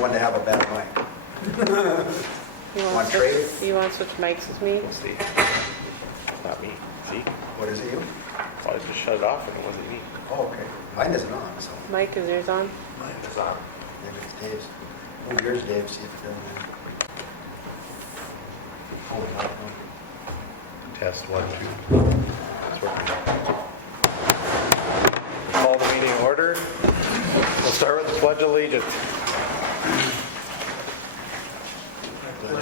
one to have a bad mic. Want to trade? You want to switch mics with me? We'll see. Not me. See? What is it, you? Well, I just shut it off and it wasn't me. Oh, okay. Mine isn't on, so Mike, is yours on? Mine is on. maybe it's Dave's. Oh, yours, Dave, see if it's in there. Oh, no. Test 1, 2. It's working. Call the meeting order. We'll start with the Pledge of Allegiance.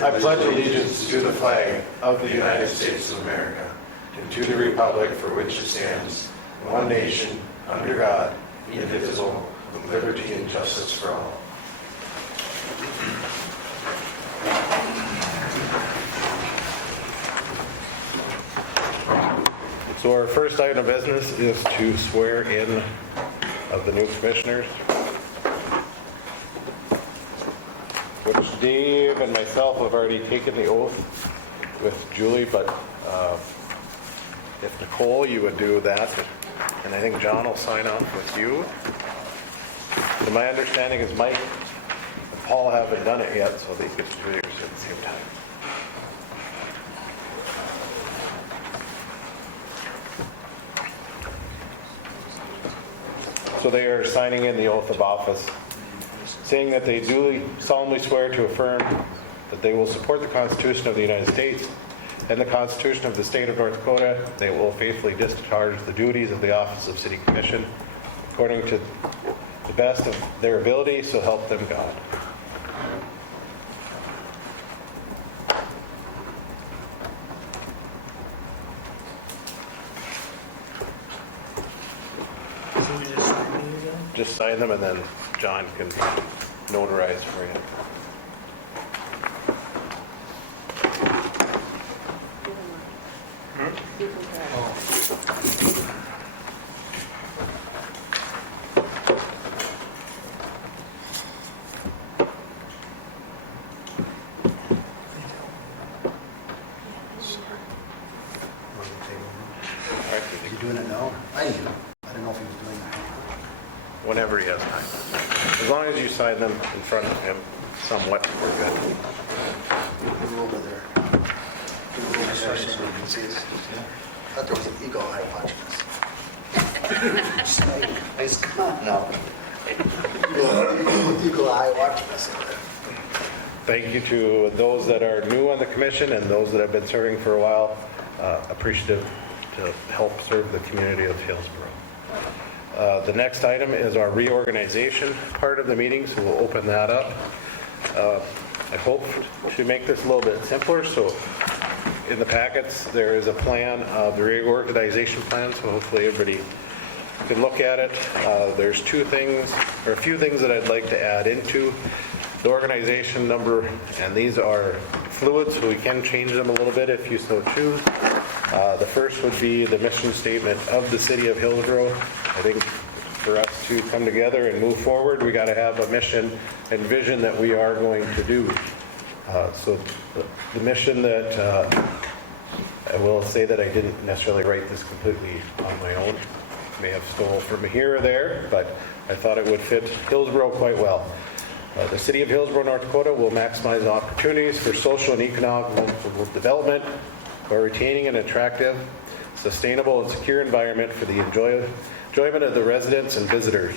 I pledge allegiance to the flag of the United States of America and to the republic for which it stands, one nation, under God, indivisible, with liberty and justice for all. So our first item of business is to swear in of the new commissioners, which Dave and myself have already taken the oath with Julie, but if Nicole, you would do that, and I think John will sign off with you. So my understanding is Mike and Paul haven't done it yet, so they get to do yours at the same time. So they are signing in the oath of office, saying that they duly solemnly swear to affirm that they will support the Constitution of the United States and the Constitution of the State of North Dakota. They will faithfully discharge the duties of the office of City Commission according to the best of their ability, so help them God. Just sign them and then John can notarize for you. Are you doing it now? I didn't know if he was doing that. Whenever he has time. As long as you sign them in front of him somewhat, we're good. We're over there. We're over there so you can see this. I thought there was an eagle eye watching us. Snake. Nice, come on now. Eagle eye watching us. Thank you to those that are new on the commission and those that have been serving for a while. Appreciative to help serve the community of Hillsborough. The next item is our reorganization part of the meeting, so we'll open that up. I hope to make this a little bit simpler, so in the packets there is a plan of the reorganization plan, so hopefully everybody can look at it. There's two things, or a few things that I'd like to add into the organization number, and these are fluid, so we can change them a little bit if you so choose. The first would be the mission statement of the City of Hillsborough. I think for us to come together and move forward, we got to have a mission and vision that we are going to do. So the mission that I will say that I didn't necessarily write this completely on my own. May have stole from here or there, but I thought it would fit Hillsborough quite well. The City of Hillsborough, North Dakota will maximize opportunities for social and economic development by retaining an attractive, sustainable, and secure environment for the enjoyment of the residents and visitors.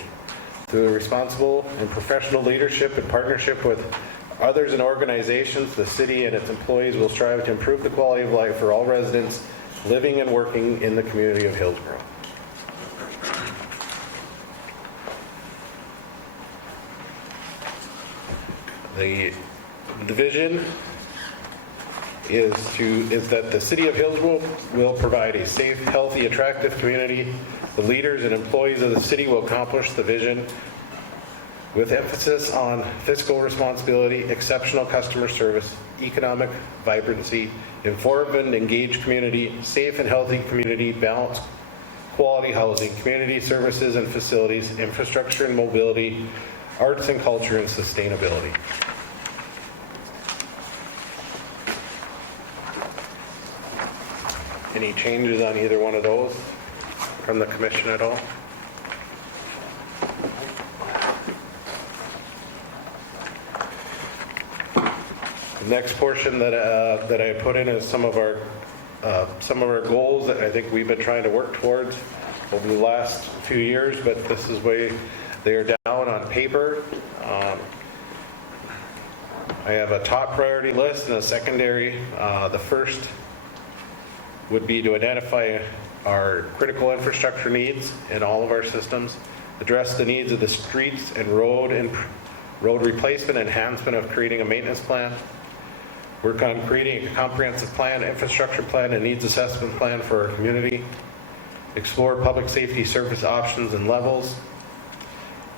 Through responsible and professional leadership and partnership with others and organizations, the city and its employees will strive to improve the quality of life for all residents living and working in the community of Hillsborough. The vision is that the City of Hillsborough will provide a safe, healthy, attractive community. The leaders and employees of the city will accomplish the vision with emphasis on fiscal responsibility, exceptional customer service, economic vibrancy, informed and engaged community, safe and healthy community, balanced quality housing, community services and facilities, infrastructure and mobility, arts and culture, and sustainability. Any changes on either one of those from the commission at all? The next portion that I put in is some of our goals that I think we've been trying to work towards over the last few years, but this is way they are down on paper. I have a top priority list and a secondary. The first would be to identify our critical infrastructure needs in all of our systems, address the needs of the streets and road replacement, enhancement of creating a maintenance plan, work on creating a comprehensive plan, infrastructure plan, and needs assessment plan for our community, explore public safety service options and levels,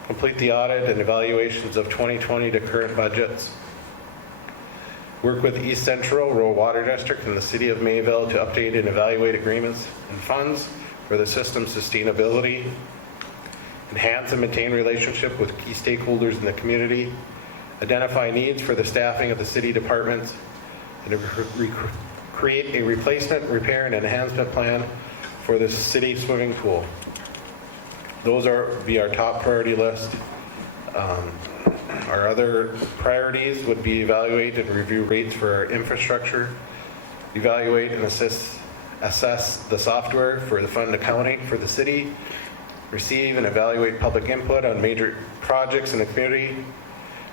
complete the audit and evaluations of 2020 to current budgets, work with East Central Rural Water District and the City of Mayville to update and evaluate agreements and funds for the system's sustainability, enhance and maintain relationship with key stakeholders in the community, identify needs for the staffing of the city departments, and create a replacement, repair, and enhancement plan for the city swimming pool. Those be our top priority list. Our other priorities would be evaluate and review rates for our infrastructure, evaluate and assess the software for the fund accounting for the city, receive and evaluate public input on major projects in the community,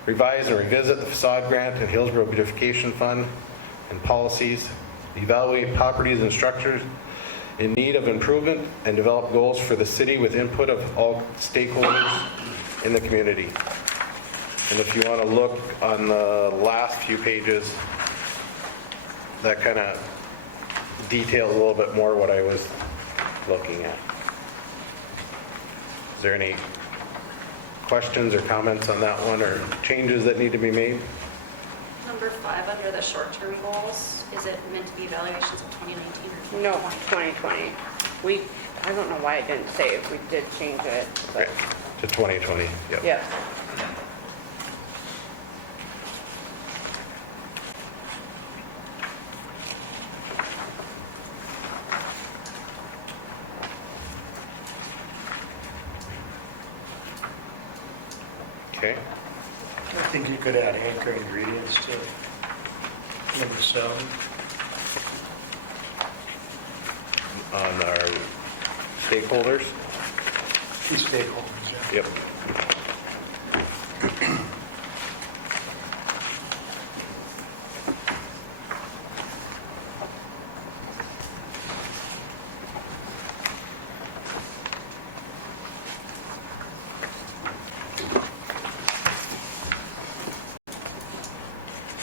revise and revisit the facade grant and Hillsborough Beautification Fund and policies, evaluate properties and structures in need of improvement, and develop goals for the city with input of all stakeholders in the community. And if you want to look on the last few pages, that kind of details a little bit more what I was looking at. Is there any questions or comments on that one, or changes that need to be made? Number 5, under the short-term goals, is it meant to be evaluations of 2019 or 2020? No, 2020. I don't know why it didn't say if we did change it. But Okay, to 2020, yep. yes. Okay, I think you could add anchor ingredients to number 7. on our stakeholders, Key stakeholders, yeah. yep.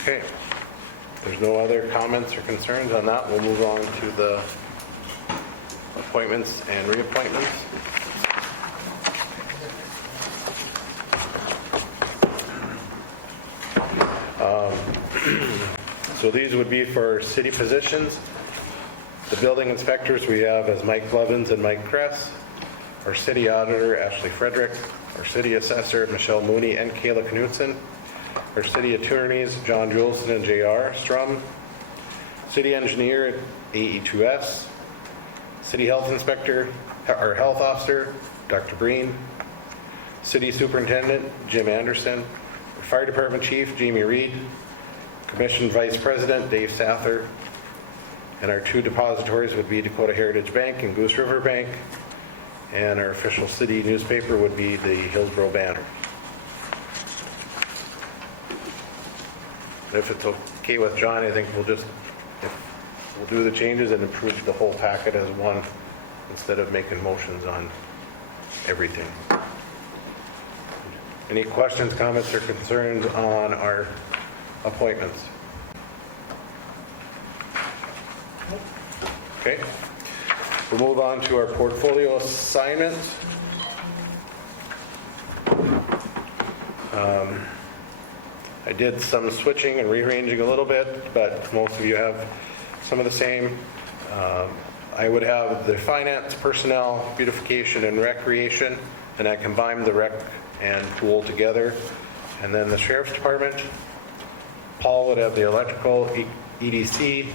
Okay, if there's no other comments or concerns on that, we'll move on to the appointments and reappointments. So these would be for city positions. The building inspectors we have as Mike Blevins and Mike Kress, our city auditor Ashley Frederick, our city assessor Michelle Mooney and Kayla Knutson, our city attorneys John Juleson and J.R. Strum, city engineer AE2S, city health inspector, our health officer Dr. Breen, city superintendent Jim Anderson, our fire department chief Jamie Reed, commission vice president Dave Sather, and our 2 depositories would be Dakota Heritage Bank and Goose River Bank, and our official city newspaper would be the Hillsborough Banner. If it's okay with John, I think we'll do the changes and approve the whole packet as one instead of making motions on everything. Any questions, comments, or concerns on our appointments? Okay. We'll move on to our portfolio assignments. I did some switching and rearranging a little bit, but most of you have some of the same. I would have the finance, personnel, beautification, and recreation, and I combined the rec and pool together. And then the sheriff's department, Paul would have the electrical, EDC,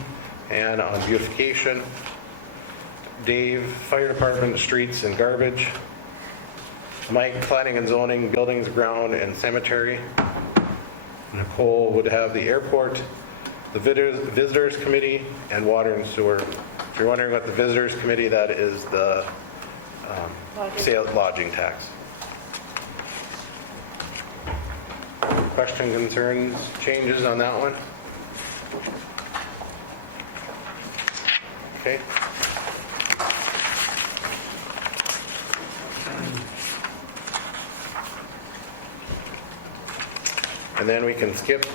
and on beautification. Dave, fire department, streets and garbage. Mike, planning and zoning, buildings, ground, and cemetery. Nicole would have the airport, the Visitors Committee, and Water and Sewer. If you're wondering what the Visitors Committee, that is the lodging tax. Question, concerns, changes on that one? Okay. And then we can skip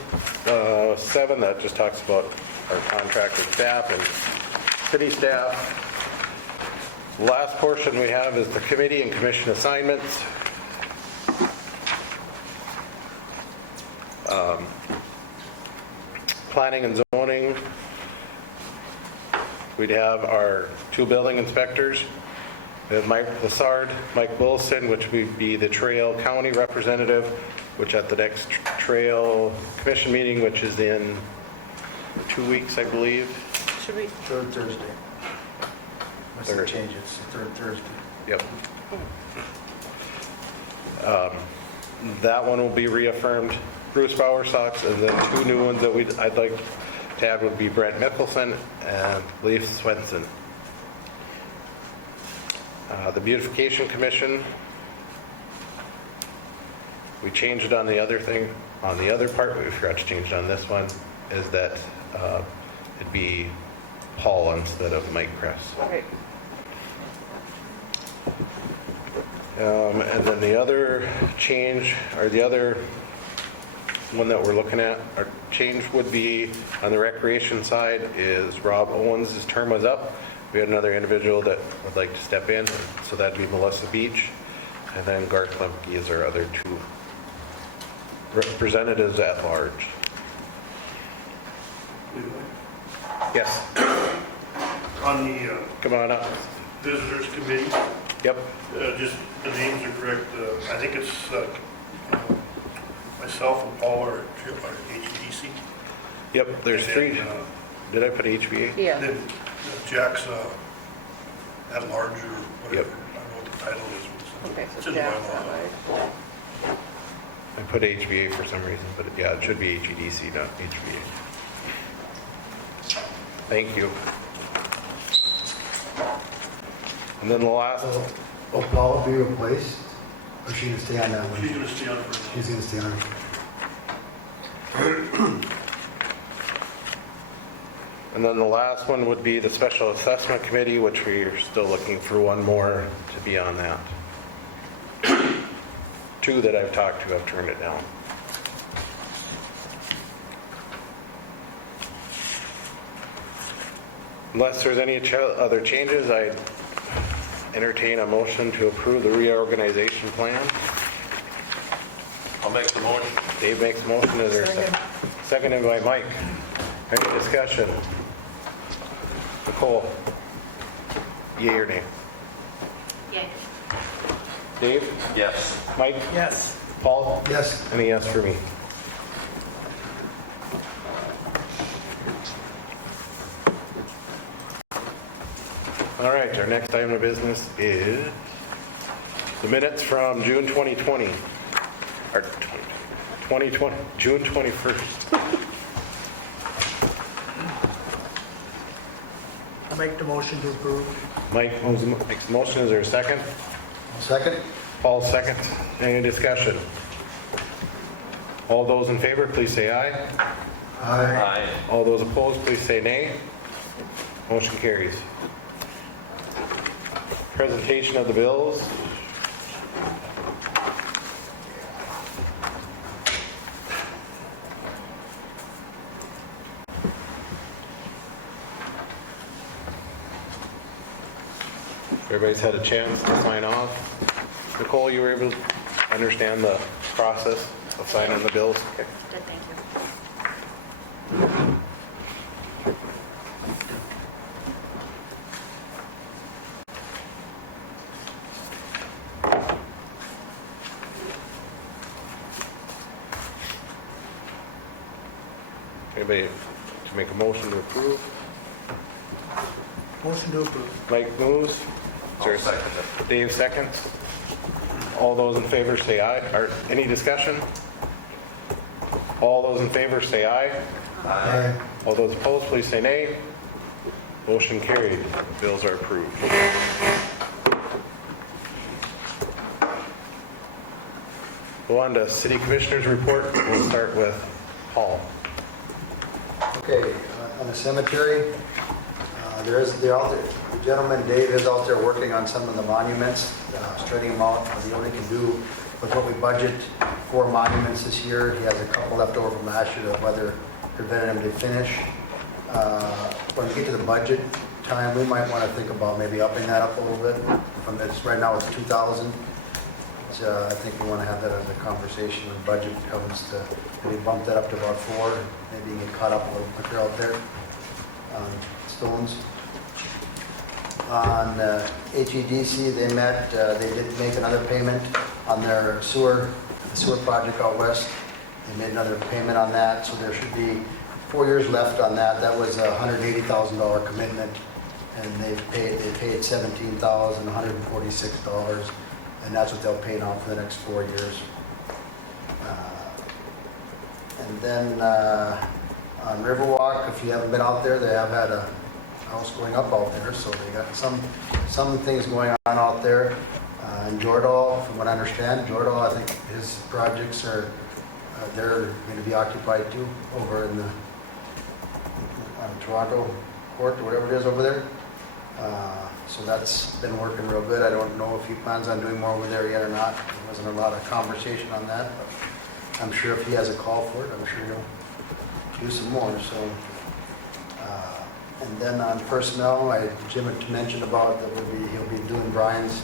7, that just talks about our contracted staff and city staff. The last portion we have is the committee and commission assignments. Planning and zoning. We'd have our 2 building inspectors. We have Mike Lassard, Mike Wilson, which would be the Trail County representative, which at the next Trail Commission meeting, which is in 2 weeks, I believe. Should we, Third Thursday. What's the Third. change? It's the third Thursday. Yep. That one will be reaffirmed. Bruce Bowersox, and then 2 new ones that I'd like to have would be Brent Mickelson and Leif Swenson. The Beautification Commission, we changed it on the other thing. On the other part, we forgot to change it on this one, is that it'd be Paul instead of Mike Kress. okay, And then the other change, or the other one that we're looking at, our change would be on the recreation side is Rob Owens, his term was up. We had another individual that would like to step in, so that'd be Melissa Beach. And then Garth Lemke is our other 2 representatives at large. Yes, On the come on up. visitors committee, Yep, just the names are correct. I think it's myself and Paul are HEDC. yep, there's And 3. then, Did I put HVA? yeah. Then Jack's at large or whatever. Yep. I don't know what the title is. Okay, It's so in the Jack's bylaw. that way. I put HVA for some reason, but yeah, it should be HEDC, not HVA. Thank you. And then the last, Will Paula be replaced? Or she gonna stay on that She's one? going to stay on for She's gonna stay on it. and then the last one would be the Special Assessment Committee, which we are still looking for 1 more to be on that. 2 that I've talked to have turned it down. Unless there's any other changes, I entertain a motion to approve the reorganization plan. I'll make the motion. Dave makes a motion, is there a second? Seconded by Mike. Any discussion? Nicole? Yea or nay? Yay. Dave? Yes. Mike? Yes. Paul? Yes. And a yes for me. All right, our next item of business is the minutes from June 2020. Or 2020, June 21st. I'll make the motion to approve. Mike makes a motion, is there a second? Second? Paul second. Any discussion? All those in favor, please say aye. Aye. Aye. All those opposed, please say nay. Motion carries. Presentation of the bills. Everybody's had a chance to sign off. Nicole, you were able to understand the process of signing the bills? Okay. Good, thank you. Anybody to make a motion to approve? Motion to approve. Mike moves. Is there a I'll second it. Dave seconds. All those in favor say aye. Or any discussion? All those in favor say aye. Aye. All those opposed, please say nay. Motion carried. Bills are approved. Go on to City Commissioners report. We'll start with Paul. Okay, on the cemetery, they're out there, the gentleman Dave is out there working on some of the monuments, straightening them out. He only can do with what we budget for monuments this year. He has a couple left over from last year that weather prevented him to finish. When we get to the budget time, we might want to think about maybe upping that up a little bit. From this, right now it's 2,000. I think we want to have that as a conversation when budget comes to, maybe bump that up to about 4, maybe get caught up a little quicker out there on stones. On HEDC, they met, they did make another payment on their sewer project out west. They made another payment on that, so there should be 4 years left on that. That was a $180,000 commitment, and they paid $17,146. And that's what they'll pay now for the next 4 years. And then on Riverwalk, if you haven't been out there, they have had a house going up out there, so they got some things going on out there. In Jordan, from what I understand, Jordan, I think his projects are, they're going to be occupied too, over in the on Toronto Court or whatever it is over there. So that's been working real good. I don't know if he plans on doing more over there yet or not. There wasn't a lot of conversation on that, but I'm sure if he has a call for it, I'm sure he'll do some more. So, and then on personnel, Jim had mentioned about that he'll be doing Brian's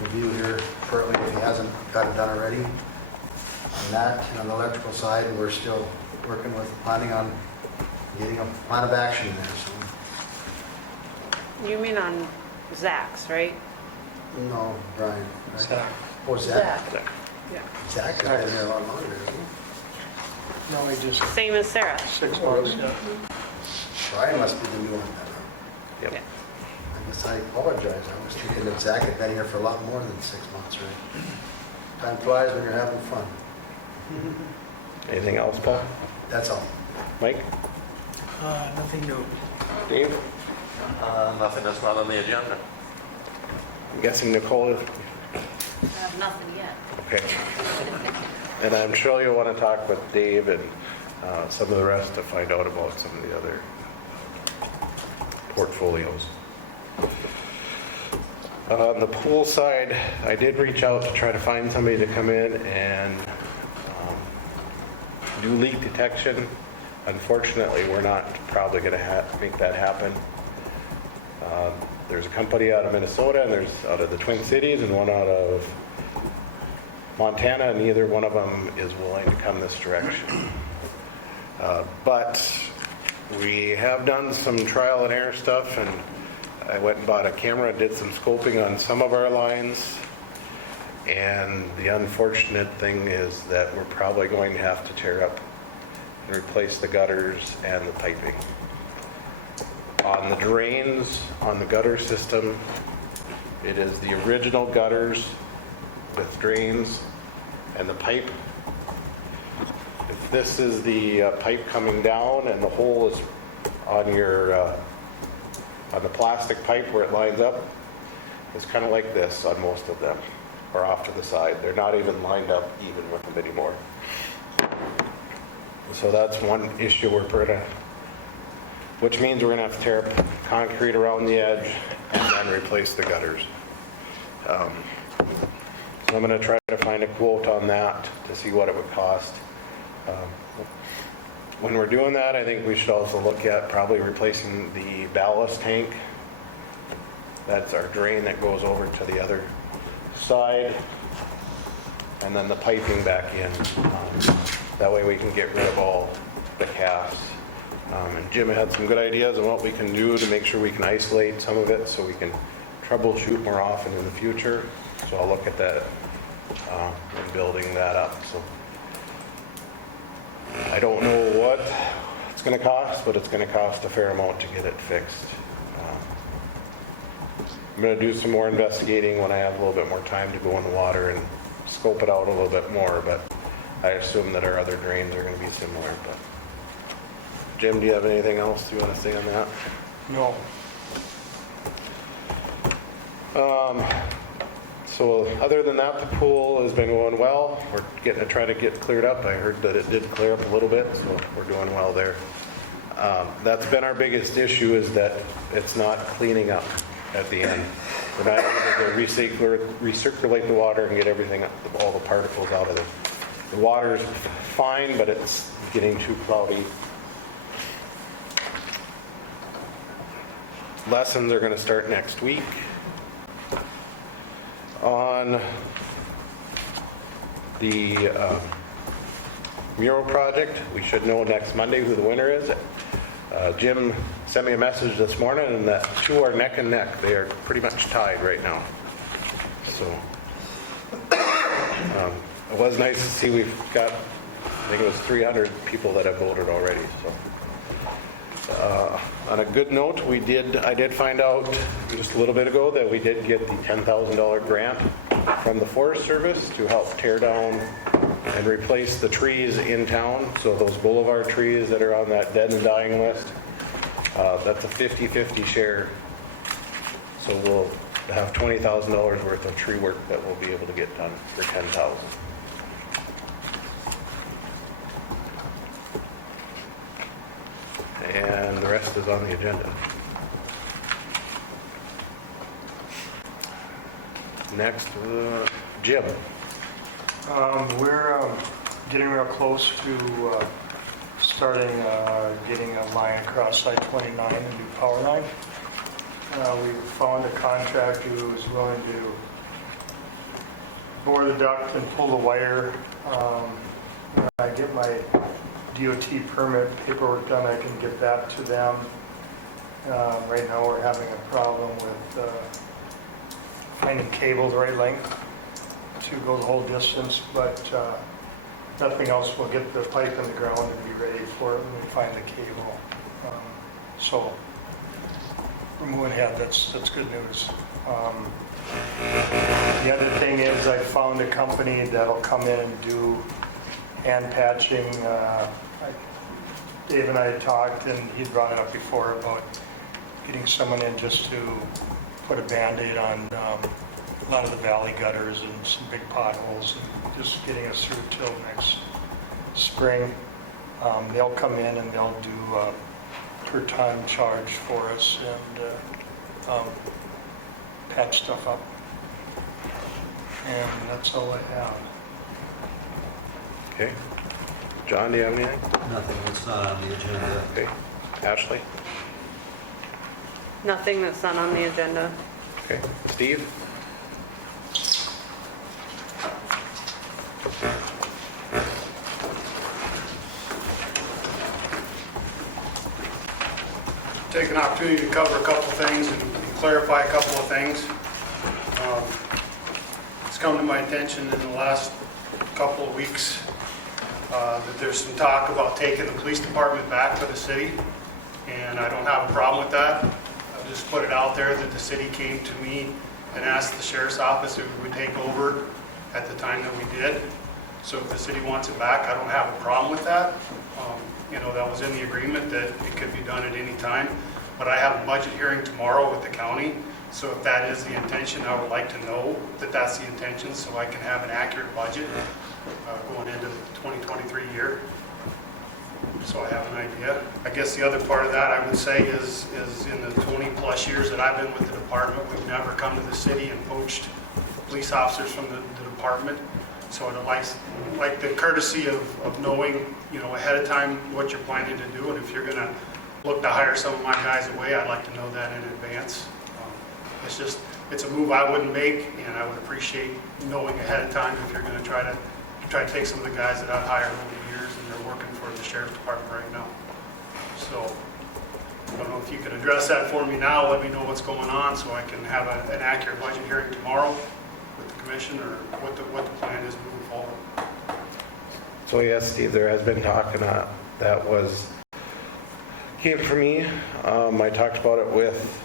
review here shortly if he hasn't got it done already. On that, and on the electrical side, we're still working with planning on getting a plan of action there. So. You mean on Zach's, right? No, Brian. Right? Zach. Or Zach. Yeah. Zach has been there a lot longer, isn't he? No, he just Same as Sarah. 6 months, yeah. Brian must be the new one then. Yep. I guess I apologize. I was thinking that Zach had been here for a lot more than 6 months, right? Time flies when you're having fun. Anything else, Paul? That's all. Mike? Nothing new. Dave? Nothing that's not on the agenda. I'm guessing Nicole is, I have nothing yet. okay. And I'm sure you'll want to talk with Dave and some of the rest to find out about some of the other portfolios. On the pool side, I did reach out to try to find somebody to come in and do leak detection. Unfortunately, we're not probably going to make that happen. There's a company out of Minnesota, and there's out of the Twin Cities, and one out of Montana, and neither one of them is willing to come this direction. But we have done some trial and error stuff, and I went and bought a camera and did some scoping on some of our lines. And the unfortunate thing is that we're probably going to have to tear up and replace the gutters and the piping. On the drains, on the gutter system, it is the original gutters with drains and the pipe. If this is the pipe coming down and the hole is on your on the plastic pipe where it lines up, it's kind of like this on most of them, or off to the side. They're not even lined up even with them anymore. So that's one issue we're gonna, which means we're gonna have to tear up concrete around the edge and then replace the gutters. So I'm gonna try to find a quote on that to see what it would cost. When we're doing that, I think we should also look at probably replacing the ballast tank. That's our drain that goes over to the other side. And then the piping back in. That way we can get rid of all the casts. And Jim had some good ideas on what we can do to make sure we can isolate some of it so we can troubleshoot more often in the future. So I'll look at that and building that up. So I don't know what it's going to cost, but it's going to cost a fair amount to get it fixed. I'm going to do some more investigating when I have a little bit more time to go in the water and scope it out a little bit more, but I assume that our other drains are going to be similar, but Jim, do you have anything else you want to say on that? No. So other than that, the pool has been going well. We're getting to try to get cleared up. I heard that it did clear up a little bit, so we're doing well there. That's been our biggest issue, is that it's not cleaning up at the end. We're not able to recirculate the water and get everything, all the particles out of it. The water's fine, but it's getting too cloudy. Lessons are going to start next week. On the mural project, we should know next Monday who the winner is. Jim sent me a message this morning, and that two are neck and neck. They are pretty much tied right now. So it was nice to see we've got, I think it was 300 people that have voted already. So on a good note, I did find out just a little bit ago that we did get the $10,000 grant from the Forest Service to help tear down and replace the trees in town. So those boulevard trees that are on that dead and dying list, that's a 50-50 share. So we'll have $20,000 worth of tree work that we'll be able to get done for $10,000. And the rest is on the agenda. Next, Jim. We're getting real close to starting getting a line across I-29, a new power line. We found a contractor who was willing to bore the duct and pull the wire. When I get my DOT permit paperwork done, I can get that to them. Right now, we're having a problem with finding cable the right length to go the whole distance, but nothing else. We'll get the pipe in the ground and be ready for it when we find the cable. So we're moving ahead. That's good news. The other thing is I found a company that'll come in and do hand patching. Dave and I had talked, and he'd brought it up before about getting someone in just to put a Band-Aid on a lot of the valley gutters and some big potholes, and just getting us through till next spring. They'll come in and they'll do a per ton charge for us and patch stuff up. And that's all I have. Okay. John, do you have anything? Nothing that's not on the agenda. Okay. Ashley? Nothing that's not on the agenda. Okay. Steve? Take an opportunity to cover a couple things and clarify a couple of things. It's come to my attention in the last couple of weeks that there's some talk about taking the police department back to the city, and I don't have a problem with that. I'll just put it out there that the city came to me and asked the sheriff's office if we would take over at the time that we did. So if the city wants it back, I don't have a problem with that. That was in the agreement that it could be done at any time. But I have a budget hearing tomorrow with the county. So if that is the intention, I would like to know that that's the intention so I can have an accurate budget going into the 2023 year. So I have an idea. I guess the other part of that I would say is in the 20 plus years that I've been with the department, we've never come to the city and poached police officers from the department. So I'd like the courtesy of knowing, ahead of time what you're planning to do. And if you're going to look to hire some of my guys away, I'd like to know that in advance. It's a move I wouldn't make, and I would appreciate knowing ahead of time if you're going to try to take some of the guys that I've hired over the years and they're working for the sheriff's department right now. So I don't know if you could address that for me now, let me know what's going on so I can have an accurate budget hearing tomorrow with the commission, or what the plan is moving forward. So yes, Steve, there has been talk, and that came from me. I talked about it with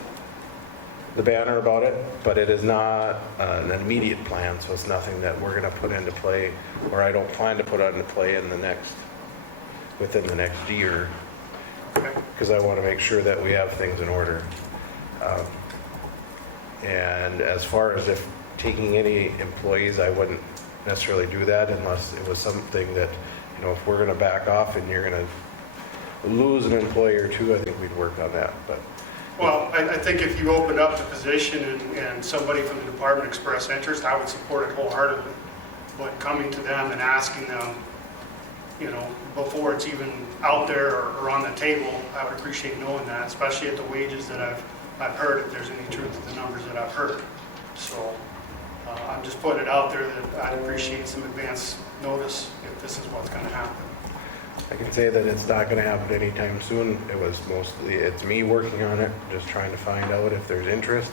the banner about it, but it is not an immediate plan, so it's nothing that we're going to put into play, or I don't plan to put into play within the next year. because I want to make sure that we have things in order. And as far as if taking any employees, I wouldn't necessarily do that unless it was something that, you know, if we're going to back off and you're going to lose an employee or two, I think we'd work on that. But Well, I think if you opened up the position and somebody from the department expressed interest, I would support it wholeheartedly. But coming to them and asking them, you know, before it's even out there or on the table, I would appreciate knowing that, especially at the wages that I've heard, if there's any truth to the numbers that I've heard. So I'm just putting it out there that I'd appreciate some advance notice if this is what's going to happen. I can say that it's not going to happen anytime soon. It was mostly, it's me working on it, just trying to find out if there's interest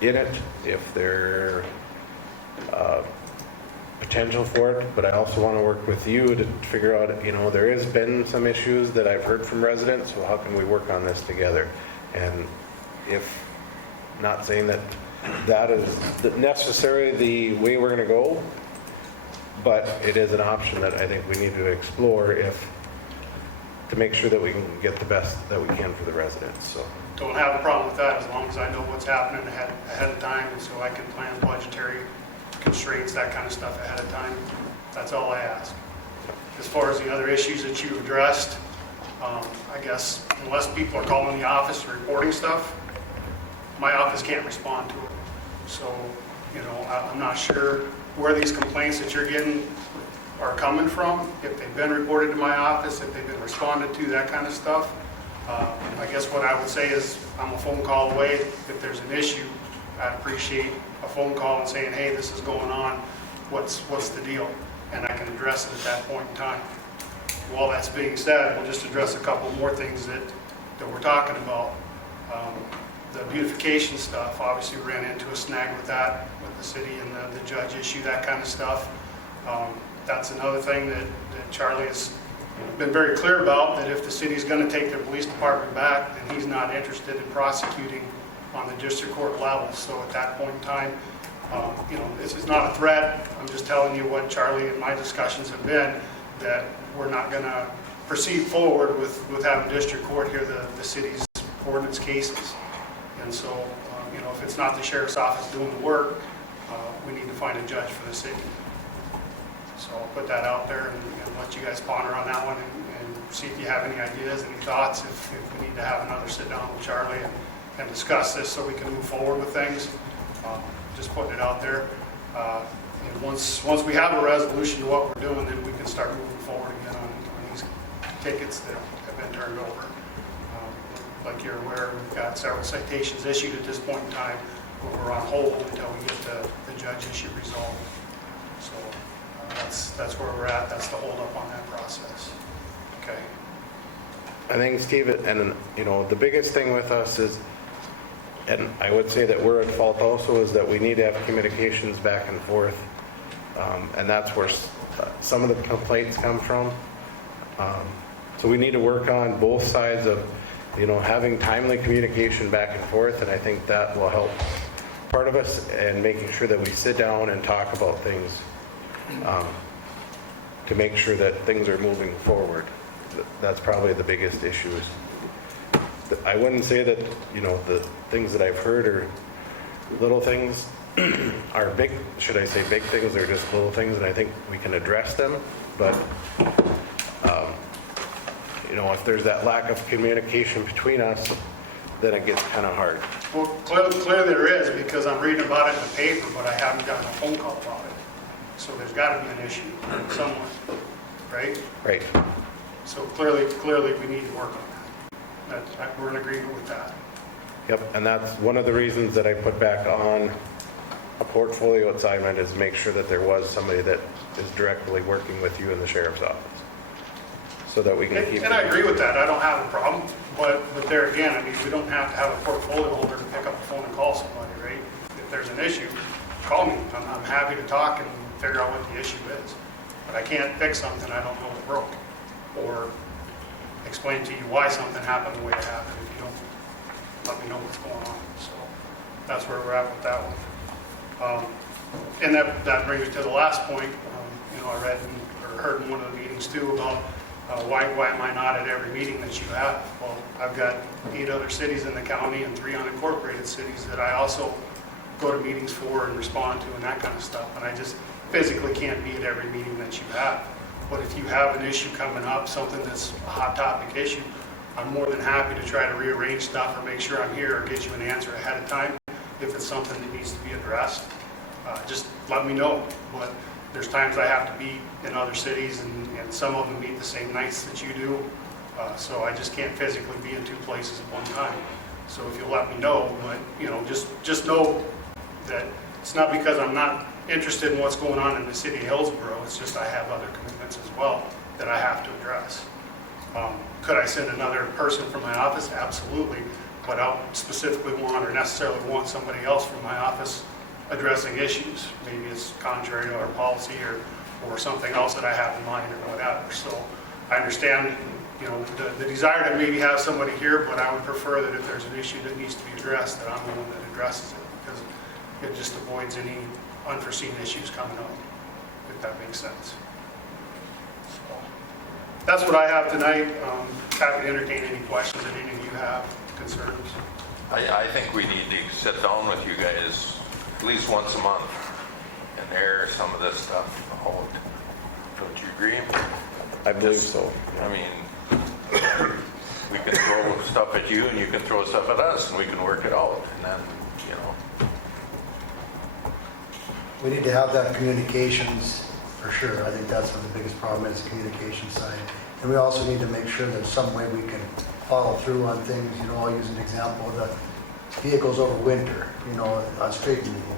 in it, if there potential for it, but I also want to work with you to figure out, you know, there has been some issues that I've heard from residents, so how can we work on this together? And if, not saying that that is necessarily the way we're going to go, but it is an option that I think we need to explore to make sure that we can get the best that we can for the residents, so. Don't have a problem with that as long as I know what's happening ahead of time, and so I can plan budgetary constraints, that kind of stuff ahead of time. That's all I ask. As far as the other issues that you addressed, I guess unless people are calling the office and reporting stuff, my office can't respond to it. So, you know, I'm not sure where these complaints that you're getting are coming from, if they've been reported to my office, if they've been responded to, that kind of stuff. I guess what I would say is I'm a phone call away. If there's an issue, I'd appreciate a phone call and saying, hey, this is going on, what's the deal? And I can address it at that point in time. While that's being said, we'll just address a couple more things that we're talking about. The beautification stuff, obviously we ran into a snag with that, with the city and the judge issue, that kind of stuff. That's another thing that Charlie has been very clear about, that if the city's going to take their police department back, then he's not interested in prosecuting on the district court level. So at that point in time, you know, this is not a threat. I'm just telling you what Charlie and my discussions have been, that we're not going to proceed forward with having district court hear the city's ordinance cases. And so, you know, if it's not the sheriff's office doing the work, we need to find a judge for the city. So I'll put that out there and let you guys ponder on that one and see if you have any ideas, any thoughts, if we need to have another sit down with Charlie and discuss this so we can move forward with things. Just putting it out there. And once we have a resolution to what we're doing, then we can start moving forward again on these tickets that have been turned over. Like you're aware, we've got several citations issued at this point in time, but we're on hold until we get the judge issue resolved. So that's where we're at. That's the hold up on that process. Okay. I think, Steve, and you know, the biggest thing with us is, and I would say that we're at fault also, is that we need to have communications back and forth. And that's where some of the complaints come from. So we need to work on both sides of, you know, having timely communication back and forth, and I think that will help part of us, and making sure that we sit down and talk about things to make sure that things are moving forward. That's probably the biggest issue. I wouldn't say that, you know, the things that I've heard are little things, are big, should I say big things, they're just little things, and I think we can address them, but you know, if there's that lack of communication between us, then it gets kind of hard. Well, clearly there is, because I'm reading about it in the paper, but I haven't gotten a phone call about it. So there's got to be an issue somewhere, right? Right. So clearly we need to work on that. We're in agreement with that. Yep, and that's one of the reasons that I put back on a portfolio assignment, is make sure that there was somebody that is directly working with you in the sheriff's office, so that we can keep. And I agree with that. I don't have a problem. But there again, I mean, we don't have to have a portfolio holder to pick up the phone and call somebody, right? If there's an issue, call me. I'm happy to talk and figure out what the issue is. But I can't fix something I don't know is broke, or explain to you why something happened the way it happened if you don't let me know what's going on. So that's where we're at with that one. And that brings me to the last point. You know, I read or heard in one of the meetings too about Why am I not at every meeting that you have? Well, I've got 8 other cities in the county and 3 unincorporated cities that I also go to meetings for and respond to and that kind of stuff. And I just physically can't be at every meeting that you have. But if you have an issue coming up, something that's a hot topic issue, I'm more than happy to try to rearrange stuff or make sure I'm here or get you an answer ahead of time if it's something that needs to be addressed. Just let me know. But there's times I have to be in other cities and some of them meet the same nights that you do. So I just can't physically be in 2 places at one time. So if you'll let me know, but you know, just know that it's not because I'm not interested in what's going on in the city of Hillsborough. It's just I have other commitments as well that I have to address. Could I send another person from my office? Absolutely. But I don't specifically want or necessarily want somebody else from my office addressing issues. Maybe it's contrary to our policy or something else that I have in mind or whatever. So I understand, you know, the desire to maybe have somebody here, but I would prefer that if there's an issue that needs to be addressed, that I'm the one that addresses it, because it just avoids any unforeseen issues coming up, if that makes sense. So that's what I have tonight. Happy to entertain any questions that any of you have, concerns. I think we need to sit down with you guys at least once a month and air some of this stuff out. Don't you agree? I believe so. I mean, we can throw stuff at you and you can throw stuff at us and we can work it out. And then, you know. We need to have that communications for sure. I think that's what the biggest problem is, the communication side. And we also need to make sure there's some way we can follow through on things. You know, I'll use an example, the vehicles over winter, you know, on street removal.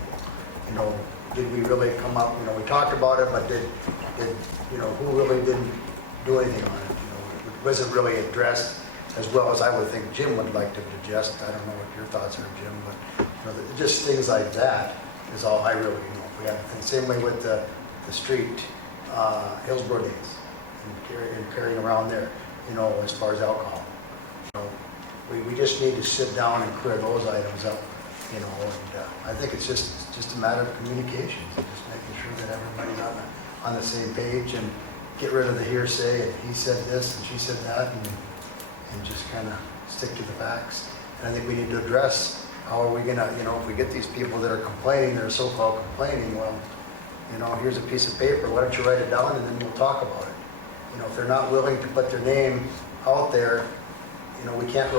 You know, did we really come up, you know, we talked about it, but did you know, who really didn't do anything on it? You know, was it really addressed as well as I would think Jim would like to digest? I don't know what your thoughts are, Jim, but you know, just things like that is all I really, you know, if we have, and same way with the street, Hillsborough days, and carrying around there, you know, as far as alcohol. You know, we just need to sit down and clear those items up, you know, and I think it's just a matter of communications, and just making sure that everybody's on the same page and get rid of the hearsay, and he said this and she said that, and just kind of stick to the facts. And I think we need to address how are we gonna, you know, if we get these people that are complaining, they're so-called complaining, well, you know, here's a piece of paper, why don't you write it down and then we'll talk about it. You know, if they're not willing to put their name out there, you know, we can't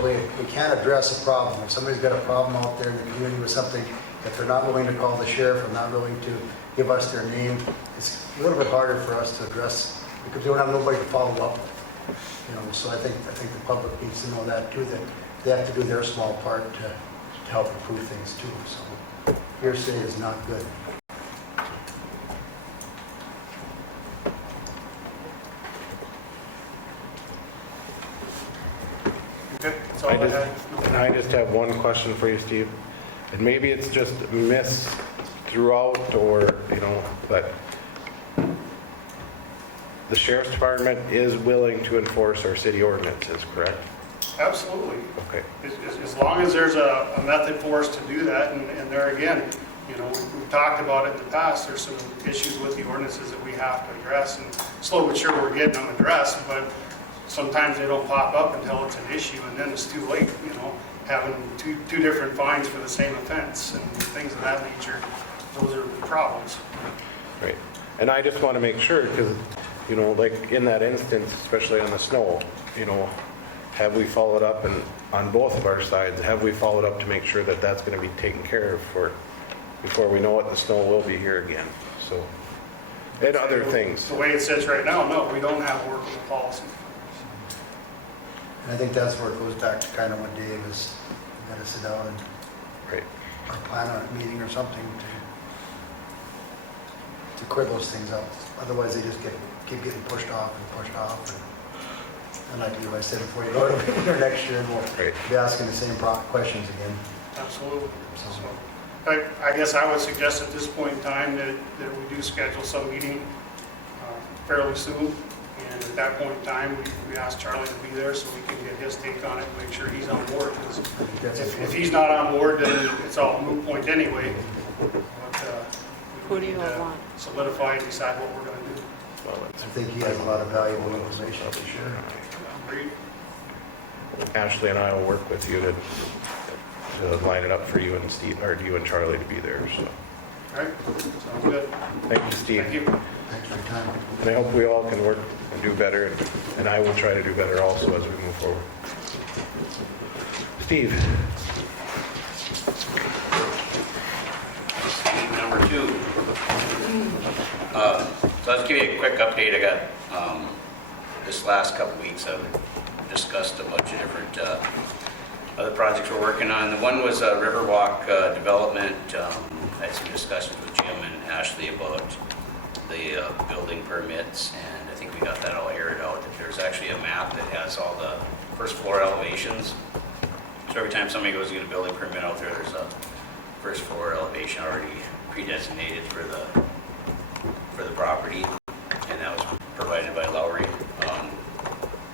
address a problem. If somebody's got a problem out there in the community with something, if they're not willing to call the sheriff or not willing to give us their name, it's a little bit harder for us to address because we don't have nobody to follow up with. You know, so I think the public needs to know that too, that they have to do their small part to help improve things too. So hearsay is not good. Okay, that's all I had. And I just have one question for you, Steve. And maybe it's just missed throughout or, you know, but the sheriff's department is willing to enforce our city ordinances, correct? Absolutely. Okay. As long as there's a method for us to do that, and there again, you know, we've talked about it in the past, there's some issues with the ordinances that we have to address, and slow but sure we're getting them addressed, but sometimes they don't pop up until it's an issue, and then it's too late, you know, having two different fines for the same offense and things of that nature, those are problems. Right. And I just want to make sure because, you know, like in that instance, especially on the snow, you know, have we followed up and on both of our sides, have we followed up to make sure that that's going to be taken care of before we know it, the snow will be here again. So, and other things. The way it sits right now, no, we don't have a workable policy. And I think that's where it goes back to kind of what Dave is, we got to sit down and Right. or plan on a meeting or something to clear those things up. Otherwise, they just keep getting pushed off. And like I said before, you go to a meeting or next year, and we'll Right. be asking the same questions again. Absolutely. So, I guess I would suggest at this point in time that we do schedule some meeting fairly soon. And at that point in time, we ask Charlie to be there so we can get his take on it and make sure he's on board. Because if he's not on board, then it's all a moot point anyway. But Who do we you need to want? solidify and decide what we're going to do. Well, I that's think he has a lot of valuable information for sure. Agreed. Ashley and I will work with you to line it up for you and Steve, or you and Charlie to be there, so. All right, sounds good. Thank you, Steve. Thank you. Thanks for your time. And I hope we all can work and do better, and I will try to do better also as we move forward. Steve? Number 2. So let's give you a quick update. I got, this last couple weeks, I've discussed a bunch of different other projects we're working on. The one was Riverwalk development. I had some discussions with Jim and Ashley about the building permits, and I think we got that all aired out. That there's actually a map that has all the first floor elevations. So every time somebody goes to get a building permit out there, there's a first floor elevation already pre-designated for the property, and that was provided by Lowry.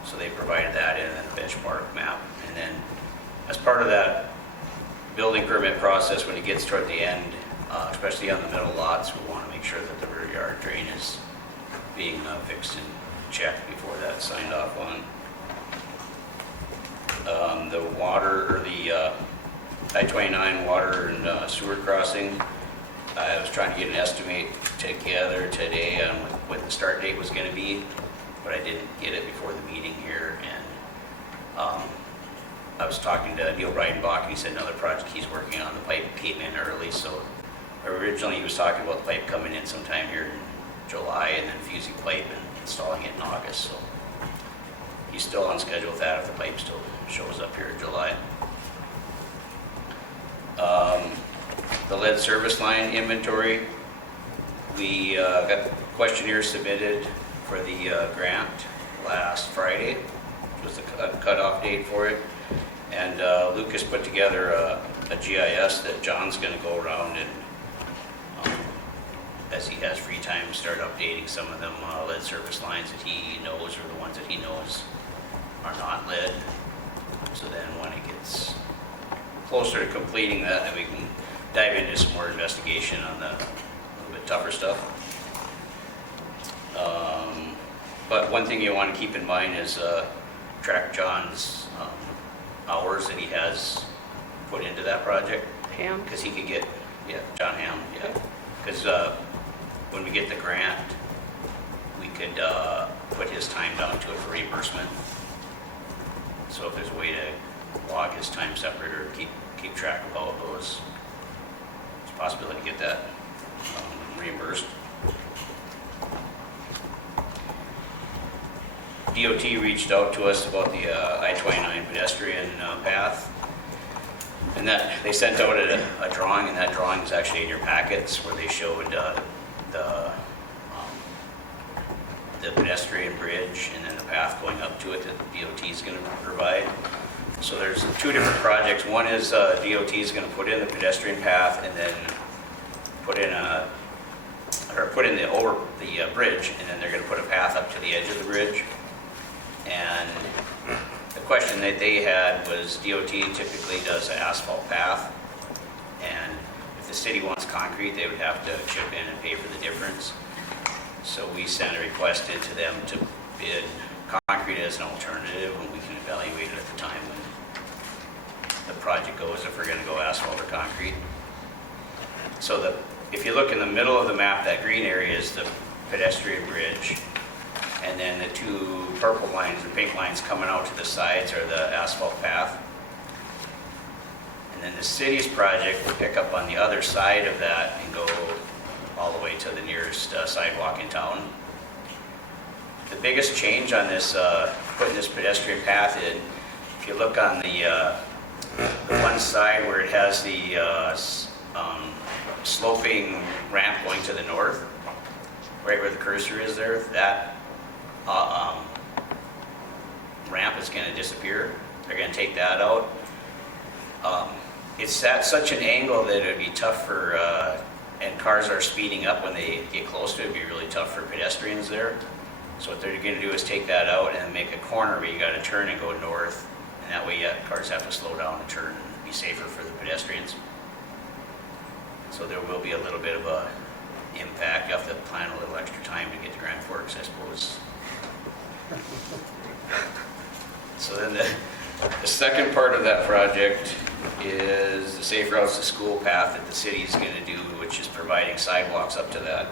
So they provided that in a benchmark map. And then as part of that building permit process, when it gets toward the end, especially on the middle lots, we want to make sure that the rear yard drain is being fixed and checked before that's signed off on. The water, or the I-29 water and sewer crossing, I was trying to get an estimate together today on what the start date was going to be, but I didn't get it before the meeting here. And I was talking to Neil Breidenbach, and he said another project he's working on, the pipe came in early. So originally he was talking about the pipe coming in sometime here in July, and then fusing pipe and installing it in August. So he's still on schedule with that if the pipe still shows up here in July. The lead service line inventory, we got questionnaires submitted for the grant last Friday, which was the cutoff date for it. And Lucas put together a GIS that John's going to go around and, as he has free time, start updating some of them lead service lines that he knows, or the ones that he knows are not lead. So then when it gets closer to completing that, then we can dive into some more investigation on the little bit tougher stuff. But one thing you want to keep in mind is track John's hours that he has put into that project. Ham? Because he could get, yeah, John Ham, yeah. Because when we get the grant, we could put his time down to it for reimbursement. So if there's a way to log his time separate or keep track of all of those, there's a possibility to get that reimbursed. DOT reached out to us about the I-29 pedestrian path, and that they sent out a drawing, and that drawing is actually in your packets, where they showed the pedestrian bridge and then the path going up to it that the DOT is going to provide. So there's 2 different projects. One is DOT is going to put in the pedestrian path and then put in the bridge, and then they're going to put a path up to the edge of the bridge. And the question that they had was, DOT typically does an asphalt path, and if the city wants concrete, they would have to chip in and pay for the difference. So we sent a request into them to bid concrete as an alternative, and we can evaluate it at the time when the project goes, if we're going to go asphalt or concrete. So if you look in the middle of the map, that green area is the pedestrian bridge, and then the 2 purple lines, the pink lines coming out to the sides, are the asphalt path. And then the city's project will pick up on the other side of that and go all the way to the nearest sidewalk in town. The biggest change on this, putting this pedestrian path in, if you look on the one side where it has the sloping ramp going to the north, right where the cursor is there, that ramp is going to disappear. They're going to take that out. It's at such an angle that it would be tough for, and cars are speeding up when they get close to it, it'd be really tough for pedestrians there. So what they're going to do is take that out and make a corner where you got to turn and go north, and that way cars have to slow down and turn and be safer for the pedestrians. So there will be a little bit of a impact. You have to plan a little extra time to get to Grand Forks, I suppose. So then the second part of that project is the Safe Routes to School path that the city is going to do, which is providing sidewalks up to that.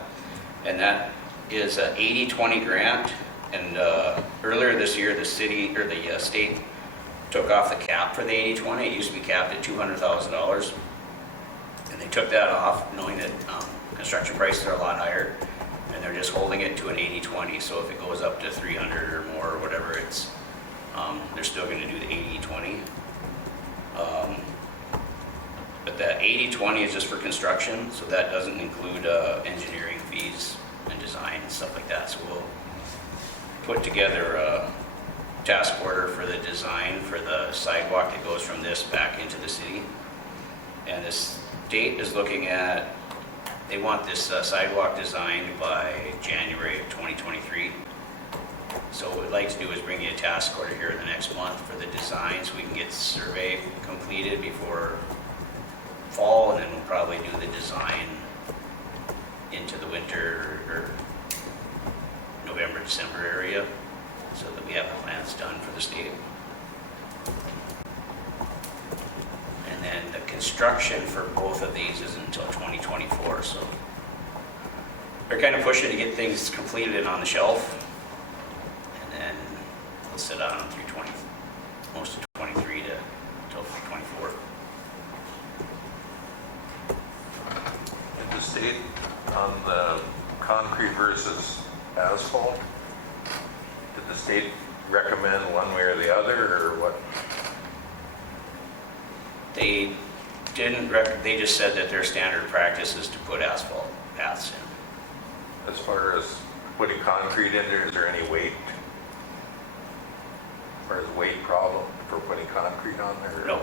And that is a 80-20 grant. And earlier this year, the city, or the state, took off the cap for the 80-20. It used to be capped at $200,000. And they took that off, knowing that construction prices are a lot higher. And they're just holding it to an 80-20. So if it goes up to 300 or more or whatever, it's they're still going to do the 80-20. But that 80-20 is just for construction, so that doesn't include engineering fees and design and stuff like that. So we'll put together a task order for the design for the sidewalk that goes from this back into the city. And this state is looking at, they want this sidewalk designed by January of 2023. So what we'd like to do is bring you a task order here in the next month for the design, so we can get the survey completed before fall, and then we'll probably do the design into the winter or November, December area, so that we have the plans done for the state. And then the construction for both of these is until 2024, so they're kind of pushing to get things completed and on the shelf. And we'll sit on them through most of 23 to until 24. Did the state on the concrete versus asphalt, did the state recommend one way or the other, or what? They didn't they just said that their standard practice is to put asphalt paths in. As far as putting concrete in there, is there any weight? As far as weight problem for putting concrete on there? No.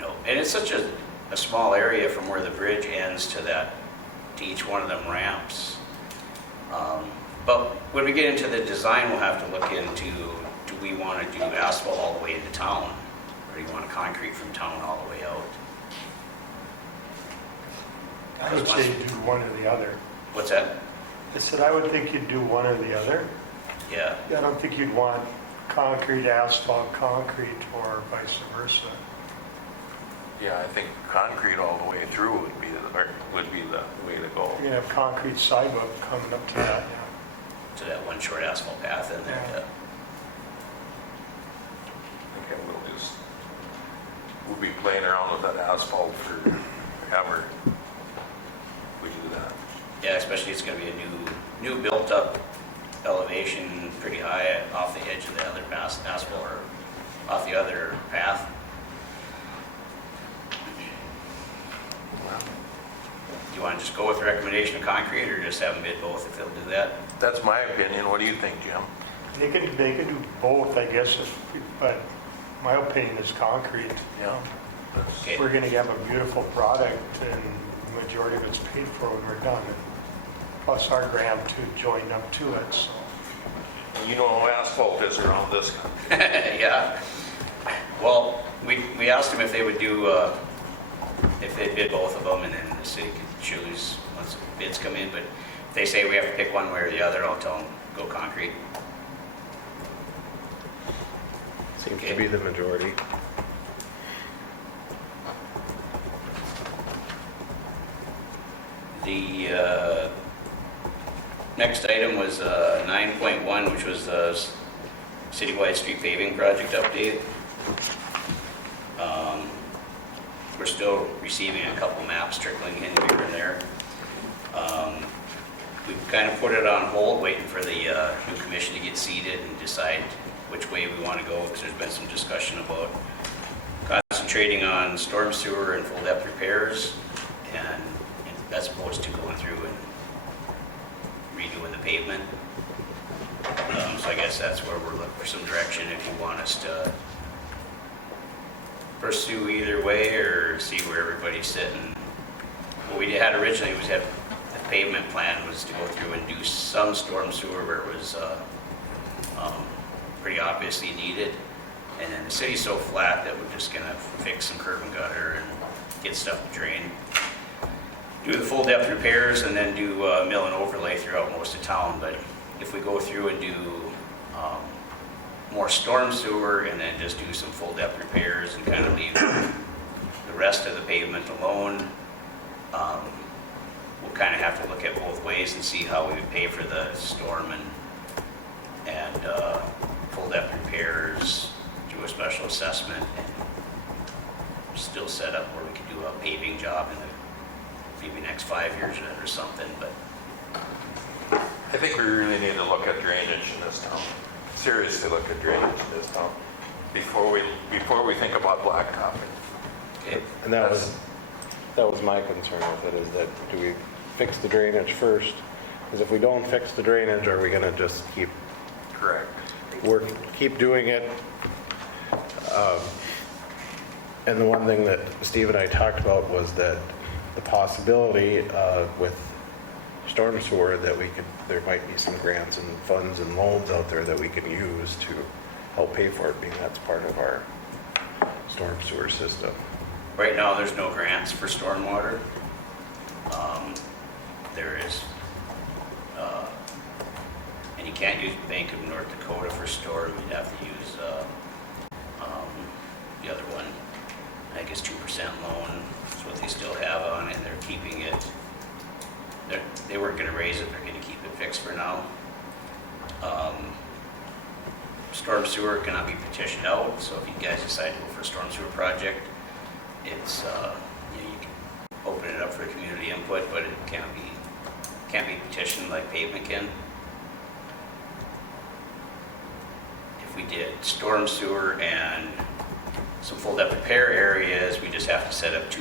No, and it's such a small area from where the bridge ends to each one of them ramps. But when we get into the design, we'll have to look into, do we want to do asphalt all the way into town? Or do you want concrete from town all the way out? I would say do one or the other. What's that? I said I would think you'd do one or the other. Yeah, I don't think you'd want concrete, asphalt, concrete, or vice versa. Yeah, I think concrete all the way through would be the way to go. You're gonna have concrete sidewalk coming up to that, yeah. to that one short asphalt path in there. Yeah. Okay, we'll be playing around with that asphalt forever. If we do that. Yeah, especially it's going to be a new built up elevation, pretty high off the edge of the other asphalt or off the other path. Do you want to just go with the recommendation of concrete, or just have them bid both if they'll do that? That's my opinion. What do you think, Jim? They could do both, I guess, but my opinion is concrete. Yeah. Okay. We're gonna have a beautiful product, and the majority of it's paid for when we're done. Plus our grant to join up to it, so. You know how asphalt is around this country. Yeah. Well, we asked them if they would do, if they bid both of them, and then the city could choose once the bids come in. But if they say we have to pick one way or the other, I'll tell them go concrete. Seems to be the majority. The next item was 9.1, which was the citywide street paving project update. We're still receiving a couple maps trickling in here and there. We've kind of put it on hold, waiting for the new commission to get seated and decide which way we want to go, because there's been some discussion about concentrating on storm sewer and full depth repairs, and as opposed to going through and redoing the pavement. So I guess that's where we're looking for some direction, if you want us to pursue either way or see where everybody's sitting. What we had originally was the pavement plan was to go through and do some storm sewer where it was pretty obviously needed. And then the city's so flat that we're just gonna fix some curb and gutter and get stuff drained. do the full depth repairs and then do mill and overlay throughout most of town. But if we go through and do more storm sewer and then just do some full depth repairs and kind of leave the rest of the pavement alone, we'll kind of have to look at both ways and see how we would pay for the storm and full depth repairs, do a special assessment, and still set up where we could do a paving job in the maybe next 5 years or something. But I think we really need to look at drainage in this town. Seriously look at drainage in this town before we think about blacktopping. okay, And that was my concern with it, is that do we fix the drainage first? Because if we don't fix the drainage, are we gonna just keep Correct. keep doing it? And the one thing that Steve and I talked about was that the possibility with storm sewer that there might be some grants and funds and loans out there that we can use to help pay for it, being that's part of our storm sewer system. right now, there's no grants for stormwater. There is, and you can't use Bank of North Dakota for storm. You'd have to use the other one. I think it's 2% loan. That's what they still have on it. They're keeping it. They weren't going to raise it. They're going to keep it fixed for now. Storm sewer cannot be petitioned out. So if you guys decide to go for a storm sewer project, it's you can open it up for community input, but it can't be petitioned like pavement can. If we did storm sewer and some full depth repair areas, we just have to set up 2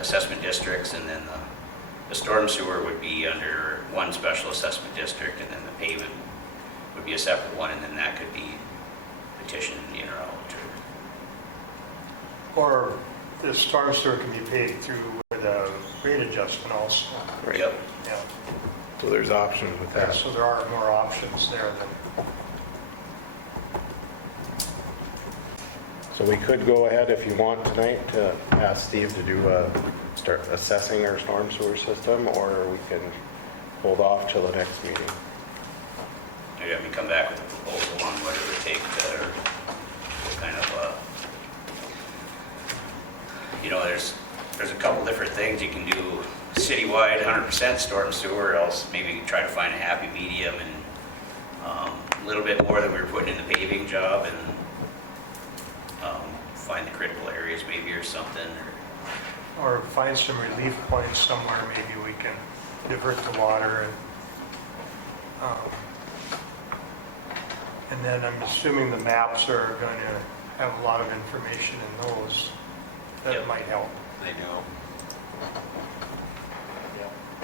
assessment districts, and then the storm sewer would be under one special assessment district, and then the pavement would be a separate one, and then that could be petitioned in or out. Or the storm sewer can be paid through with a rate adjustment also. Right. Yep. Yeah. So there's options with that. So there are more options there than, So we could go ahead, if you want tonight, to ask Steve to start assessing our storm sewer system, or we can hold off till the next meeting. Maybe have me come back with a proposal on what it would take to, or what kind of, there's a couple different things you can do. Citywide, 100% storm sewer, or else maybe try to find a happy medium and a little bit more than we were putting in the paving job, and find the critical areas maybe or something. or find some relief points somewhere, maybe we can divert the water and then I'm assuming the maps are going to have a lot of information in those that Yep. might help. They do.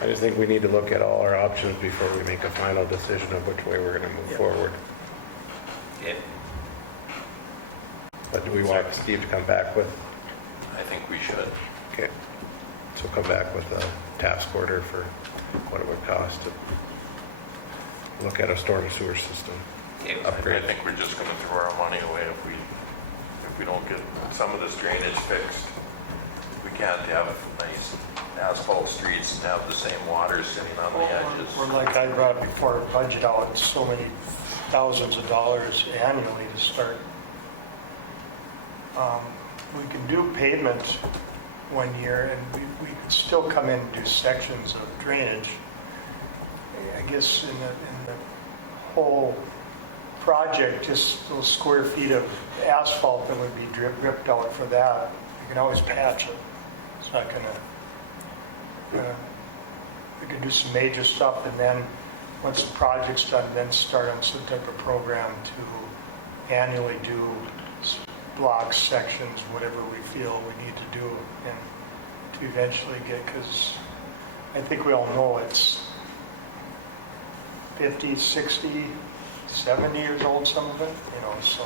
I just think we need to look at all our options before we make a final decision of which way we're going to move Yep. forward. Okay. But do we want Steve to come back with, I think we should. okay, so come back with a task order for what it would cost to look at a storm sewer system Okay. I upgrade. think we're just gonna throw our money away if we don't get some of this drainage fixed. We can't have nice asphalt streets and have the same water sitting on the edges. Or like I brought before, budget out so many thousands of dollars annually to start. We can do pavement one year and we could still come in and do sections of drainage. I guess in the whole project, just those square feet of asphalt that would be ripped out for that, you can always patch it. It's not gonna, we can do some major stuff and then, once the project's done, then start on some type of program to annually do blocks, sections, whatever we feel we need to do, and to eventually get, because I think we all know it's 50, 60, 70 years old, some of it, so.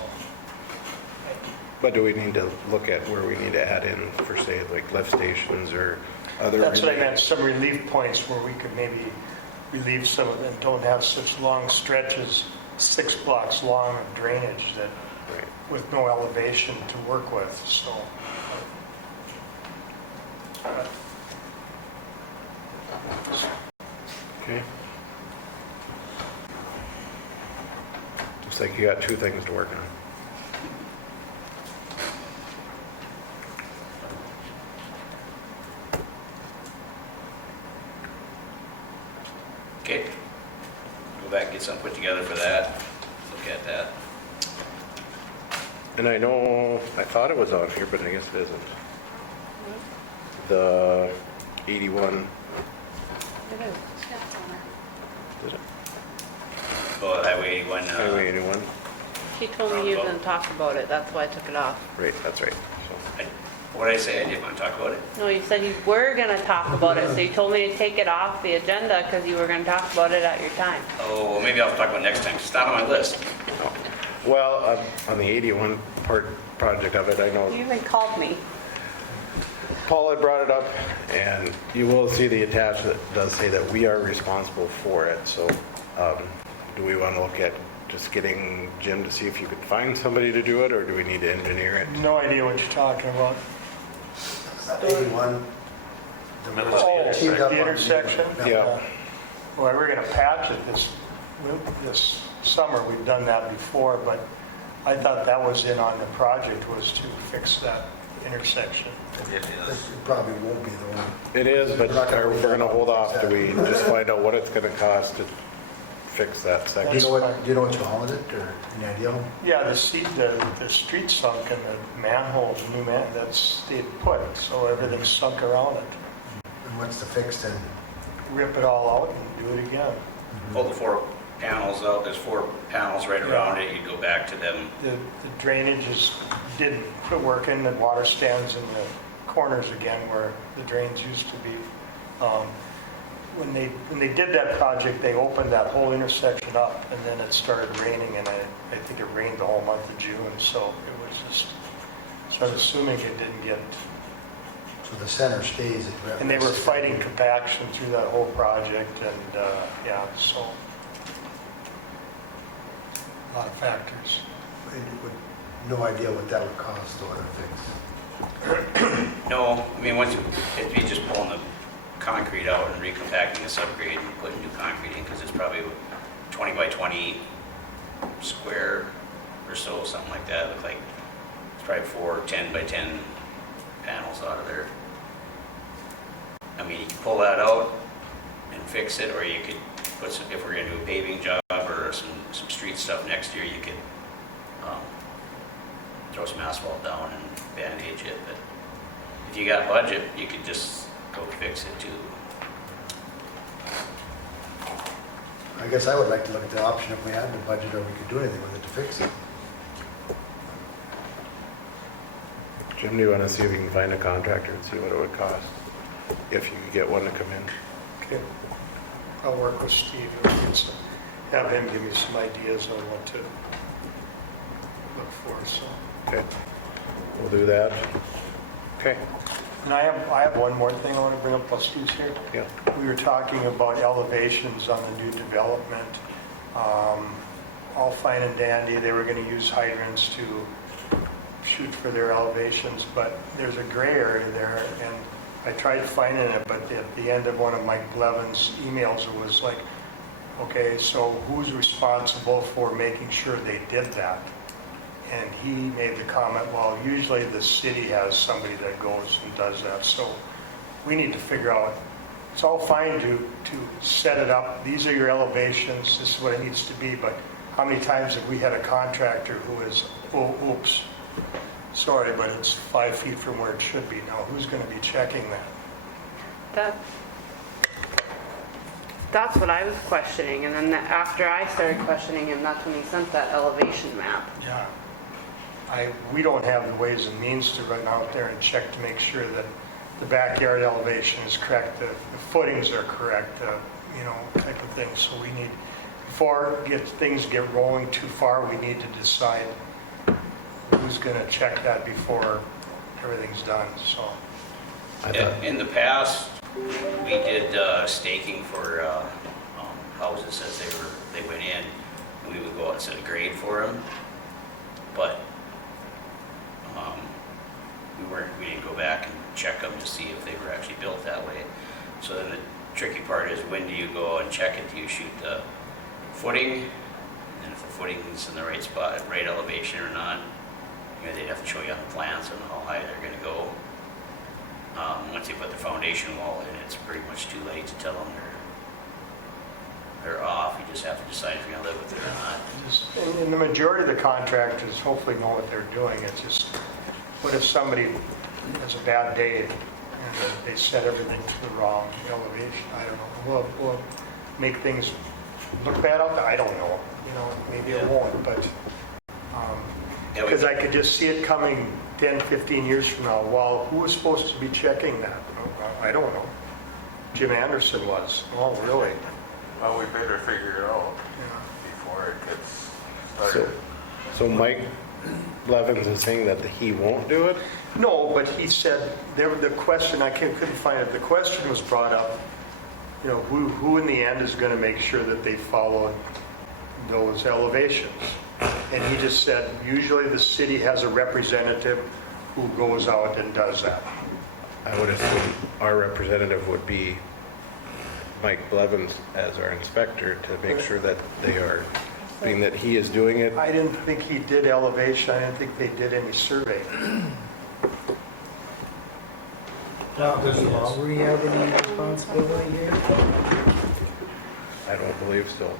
But do we need to look at where we need to add in for, say, like lift stations or other? That's what I meant, some relief points where we could maybe relieve some of them, don't have such long stretches, 6 blocks long of drainage that, Right. with no elevation to work with, so. Okay. Looks like you got two things to work on. Okay. Go back, get something put together for that, look at that. And I know, I thought it was on here, but I guess it isn't. The 81, It is. is it? Oh, Highway 81, Highway 81? She told me you were gonna talk about it, that's why I took it off. Right, that's right. So, what did I say? I didn't want to talk about it. No, you said you were gonna talk about it, so you told me to take it off the agenda because you were gonna talk about it at your time. Oh, well, maybe I'll talk about it next time. It's not on my list. no. Well, on the 81 project of it, I know You even called me. Paul had brought it up, and you will see the attachment does say that we are responsible for it. So do we want to look at just getting Jim to see if you could find somebody to do it, or do we need to engineer it? No idea what you're talking about. 81. Oh, Teed up the on- intersection? Yeah. Well, we're gonna patch it this summer, we've done that before, but I thought that was in on the project, was to fix that intersection. It It is. probably won't be the one. It is, but we're going to hold off till we just find out what it's going to cost to fix that Do section. you know what you called it, or any idea? Yeah, the street sunk and the manholes, that stayed put, so everything's sunk around it. And what's the fix then? Rip it all out and do it again. Pull the 4 panels out, there's 4 panels right around it, you'd go back to them. The drainage didn't quit working, the water stands in the corners again where the drains used to be. When they did that project, they opened that whole intersection up, and then it started raining, and I think it rained the whole month of June, so it was just, so I'm assuming it didn't get, So the center stays. and they were fighting compaction through that whole project, and, yeah, so. A lot of factors. No idea what that would cost or to fix. No, I mean, it'd be just pulling the concrete out and recompacting the subgrade and putting new concrete in, because it's probably 20 by 20 square or so, something like that. Look like it's probably 4 10 by 10 panels out of there. I mean, you can pull that out and fix it, or you could put some, if we're gonna do a paving job or some street stuff next year, you could throw some asphalt down and bandage it. But if you got budget, you could just go fix it too. I guess I would like to look at the option if we had the budget or we could do anything with it to fix it. Jim, do you want to see if you can find a contractor and see what it would cost if you could get one to come in? Okay. I'll work with Steve and have him give me some ideas on what to look for, so. Okay, we'll do that. Okay, And I have one more thing I want to bring up while Steve's here. yeah. We were talking about elevations on the new development. All fine and dandy, they were going to use hydrants to shoot for their elevations, but there's a gray area there, and I tried finding it, but at the end of one of Mike Levin's emails, it was like, okay, so who's responsible for making sure they did that? And he made the comment, well, usually the city has somebody that goes and does that, so we need to figure out, it's all fine to set it up, these are your elevations, this is what it needs to be, but how many times have we had a contractor who is, oh, oops, sorry, but it's 5 feet from where it should be. Now, who's going to be checking that? That's what I was questioning, and then after I started questioning him, that's when he sent that elevation map. Yeah. We don't have the ways and means to run out there and check to make sure that the backyard elevation is correct, the footings are correct, type of thing. So we need, before things get rolling too far, we need to decide who's going to check that before everything's done, so. In the past, we did staking for houses as they went in, and we would go out and set a grade for them, but we didn't go back and check them to see if they were actually built that way. So then the tricky part is when do you go and check it? Do you shoot the footing? And if the footing's in the right spot, right elevation or not, they'd have to show you on the plans on how high they're gonna go. Once they put the foundation wall in, it's pretty much too late to tell them they're off. You just have to decide if you're gonna live with it or not. And the majority of the contractors hopefully know what they're doing. It's just, what if somebody has a bad day and they set everything to the wrong elevation? I don't know. Will make things look bad out there? I don't know. Maybe it won't, but, because I could just see it coming 10, 15 years from now. Well, who was supposed to be checking that? I don't know. Jim Anderson was. Oh, really? Well, we better figure it out before it gets started. So Mike Levins is saying that he won't do it? No, but he said, the question, I couldn't find it, the question was brought up, who in the end is going to make sure that they followed those elevations? And he just said, usually the city has a representative who goes out and does that. I would assume our representative would be Mike Blevins as our inspector to make sure that they are, being that he is doing it. I didn't think he did elevation, I didn't think they did any survey. Now, does Lowry have any responsibility here? I don't believe so.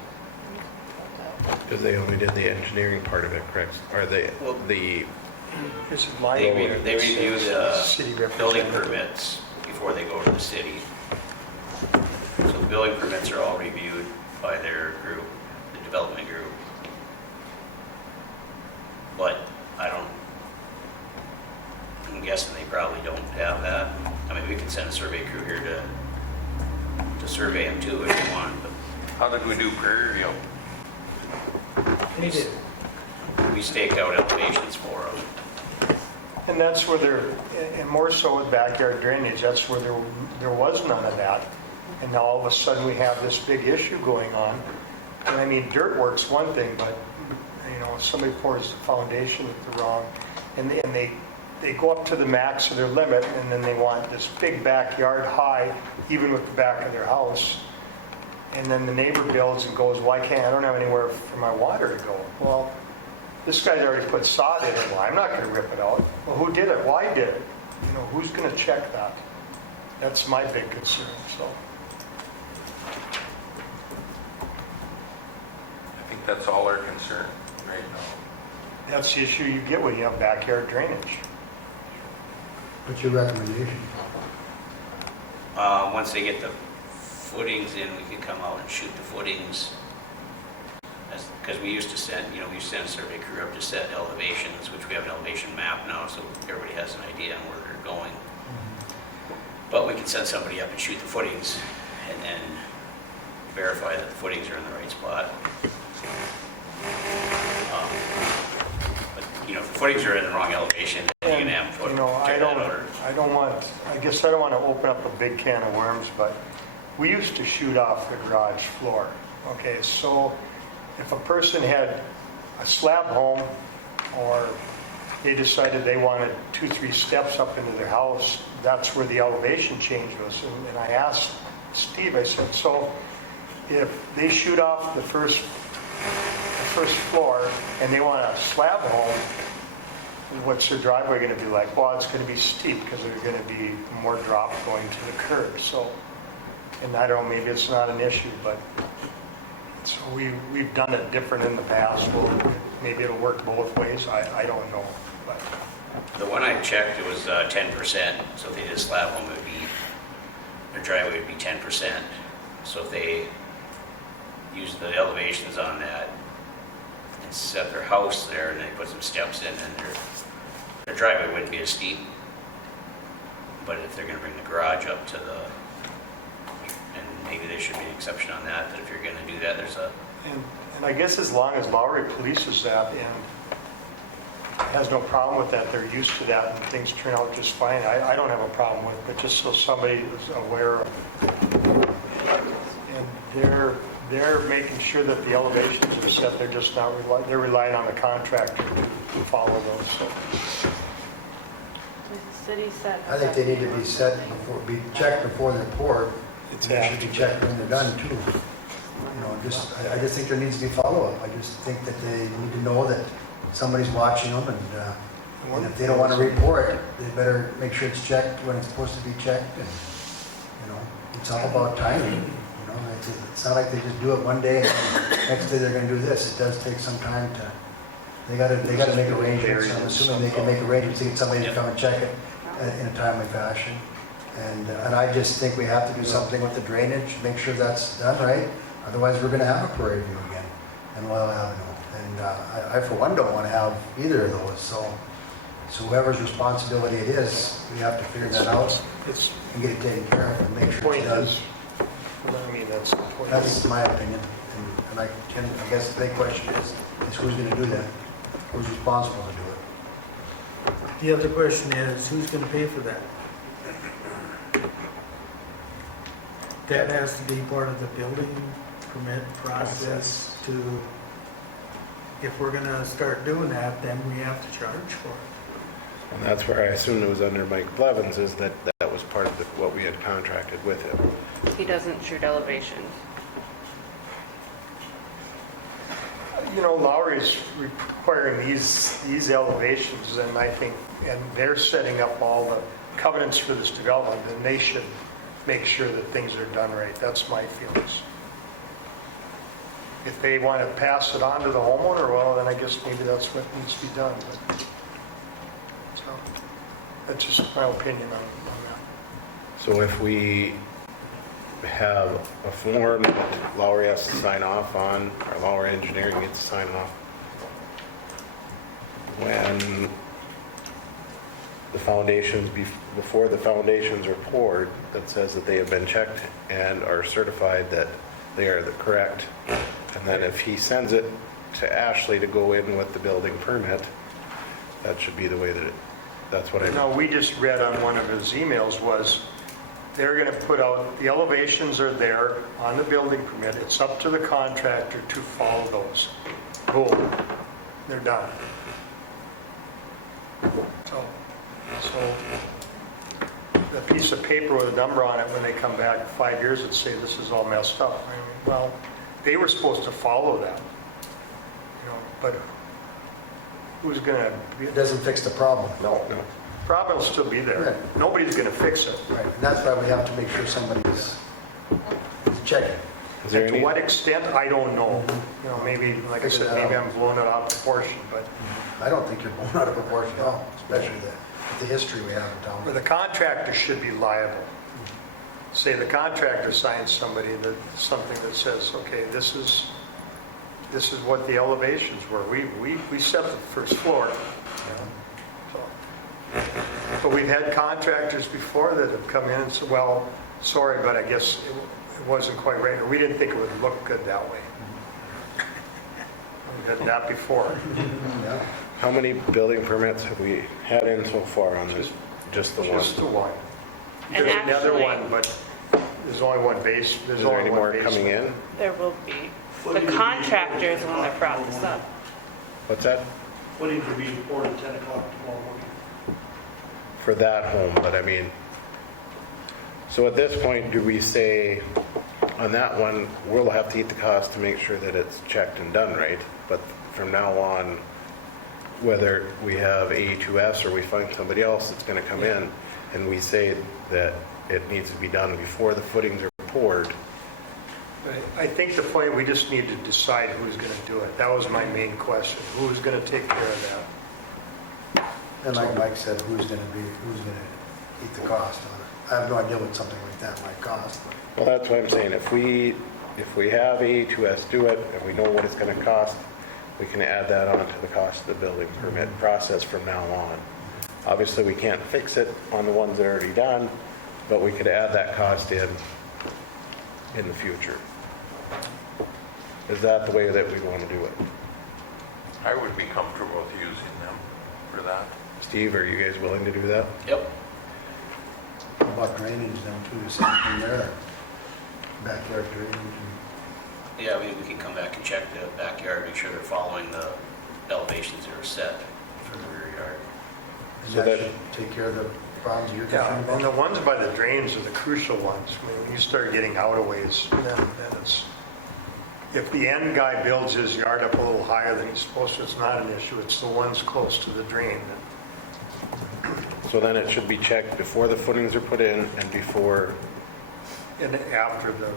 Because they only did the engineering part of it, correct? Or the This is my. They review the City building representative. permits before they go to the city. So the building permits are all reviewed by their group, the development group. But I'm guessing they probably don't have that. I mean, we can send a survey crew here to survey them too if you want, but How did we do Prairie View? They did. we stake out elevations for them. And that's where and more so with backyard drainage, that's where there was none of that. And now all of a sudden we have this big issue going on. And I mean, dirt work's one thing, but, if somebody pours the foundation at the wrong, and they go up to the max of their limit, and then they want this big backyard high, even with the back of their house. And then the neighbor builds and goes, I don't have anywhere for my water to go. Well, this guy's already put sod in it. Well, I'm not going to rip it out. Well, who did it? Why did it? Who's going to check that? That's my big concern, so. I think that's all our concern right now. That's the issue you get when you have backyard drainage. What's your recommendation? Once they get the footings in, we can come out and shoot the footings. Because we used to send a survey crew up to set elevations, which we have an elevation map now, so everybody has an idea on where they're going. But we can send somebody up and shoot the footings and then verify that the footings are in the right spot. But, if the footings are in the wrong elevation, then you can have them tear that out. I guess I don't want to open up a big can of worms, but we used to shoot off the garage floor. Okay, so if a person had a slab home, or they decided they wanted 2-3 steps up into their house, that's where the elevation change was. And I asked Steve, I said, so if they shoot off the first floor and they want a slab home, what's their driveway going to be like? Well, it's going to be steep because there's going to be more drop going to the curb. So, and I don't know, maybe it's not an issue, but so we've done it different in the past. Well, maybe it'll work both ways. I don't know. But The one I checked, it was 10%. So if they did a slab home, their driveway would be 10%. So if they use the elevations on that and set their house there and they put some steps in, then their driveway wouldn't be as steep. But if they're going to bring the garage up to and maybe there should be an exception on that if you're going to do that, there's a... And I guess as long as Lowry polices that and has no problem with that, they're used to that and things turn out just fine. I don't have a problem with it, but just so somebody is aware of. And they're making sure that the elevations are set. They're just not they're relying on the contractor to follow those. So. The city said. I think they need to be set be checked before they're poured, It's They should be after. checked when they're done too. You know, I just think there needs to be follow-up. I just think that they need to know that somebody's watching them and if they don't want to report, they better make sure it's checked when it's supposed to be checked and, you know, it's all about timing. You know, it's not like they just do it one day and then next day they're gonna do this. It does take some time to, they gotta make arrangements. I'm assuming they can make arrangements to get somebody to come and check it in a timely fashion. And I just think we have to do something with the drainage, make sure that's done right. Otherwise, we're gonna have a Prairie View again and Loyal Avenue. And I for one don't wanna have either of those, so whoever's responsibility it is, we have to figure that out It's, and get it taken care of and make sure point it's done. is, I mean, that's the point. That's my opinion. And I guess the big question is who's gonna do that? Who's responsible to do it? The other question is, who's gonna pay for that? That has to be part of the building permit process to, if we're gonna start doing that, then we have to charge for it. And that's where I assumed it was under Mike Blevins, is that that was part of what we had contracted with him. He doesn't shoot elevations. You know, Lowry's requiring these elevations, and I think, and they're setting up all the covenants for this development, and they should make sure that things are done right. That's my feelings. If they want to pass it on to the homeowner, well, then I guess maybe that's what needs to be done. But, so, that's just my opinion on that. So if we have a form that Lowry has to sign off on, or Lowry Engineering gets to sign off, when the foundations, before the foundations are poured, that says that they have been checked and are certified that they are the correct. And then if he sends it to Ashley to go in with the building permit, that should be the way that that's what I Now, we just read on one of his emails was, they're going to put out, the elevations are there on the building permit. It's up to the contractor to follow those. Boom, they're done. So the piece of paper with a number on it, when they come back in 5 years, it'd say this is all messed up. I mean, well, they were supposed to follow that, you know, but who's going to? It doesn't fix the problem. No. Problem will still be there. Nobody's going to fix it. Right, and that's why we have to make sure somebody's checking. Is there And to any, what extent, I don't know. You know, maybe, like I said, maybe I'm blowing it out of proportion, but I don't think you're blown out of proportion at all, especially the history we have in town. the contractor should be liable. Say the contractor signs somebody that, something that says, okay, this is what the elevations were. We set the first floor. So, but we've had contractors before that have come in and said, well, sorry, but I guess it wasn't quite right, or we didn't think it would look good that way. We've had that before. Yeah. how many building permits have we had in so far on this? Just the one? Just the one. And There's another actually- one, but there's only one base, there's Is there only any one more basement. coming in? There will be. The contractor is the one that brought this up. What's that? Footing to be poured at 10 o'clock tomorrow morning. For that home, but I mean, so at this point, do we say on that one, we'll have to eat the cost to make sure that it's checked and done right? But from now on, whether we have AE2S or we find somebody else that's going to come in and we say that it needs to be done before the footings are poured, But I think the point, we just need to decide who's going to do it. That was my main question. Who's going to take care of that? And like Mike said, who's gonna eat the cost on it? I have no idea what something like that might cost, but well, that's what I'm saying. If we have AE2S do it, and we know what it's going to cost, we can add that on to the cost of the building permit process from now on. Obviously, we can't fix it on the ones that are already done, but we could add that cost in the future. Is that the way that we want to do it? I would be comfortable with using them for that. Steve, are you guys willing to do that? Yep. how about drainage then too, the same thing there? Backyard drainage and Yeah, we can come back and check the backyard, make sure they're following the elevations that are set for the rear yard. and So that that- should take care of the problems you're Yeah, concerned and the about? ones by the drains are the crucial ones. I mean, when you start getting out of ways, then it's, if the end guy builds his yard up a little higher than he's supposed to, it's not an issue. It's the ones close to the drain. So then it should be checked before the footings are put in and before, And after the,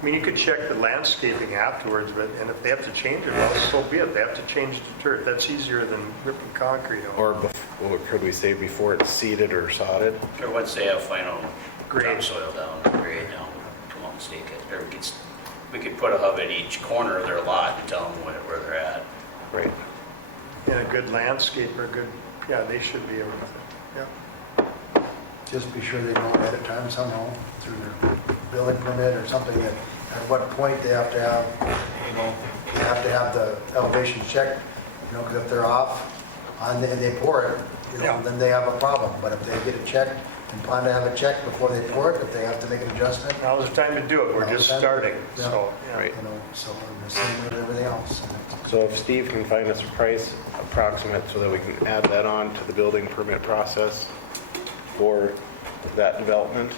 I mean, you could check the landscaping afterwards, but, and if they have to change it, well, so be it. They have to change the turf. That's easier than ripping concrete out. or or could we say before it's seeded or sodded? Or once they have final Grade. topsoil down, grade down, come out and stake it. Or we could put a hub in each corner of their lot and tell them where they're at. Right. And a good landscaper, good, yeah, they should be able to, yeah. Just be sure they know ahead of time somehow through their building permit or something that at what point they have to have, they have to have the elevation checked, because if they're off and they pour it, Yeah. then they have a problem. But if they get it checked and plan to have it checked before they pour it, if they have to make an adjustment, Now's the time to do it. We're just starting, so. yeah. Right. so in the same with everything else. So if Steve can find us a price approximate so that we can add that on to the building permit process for that development.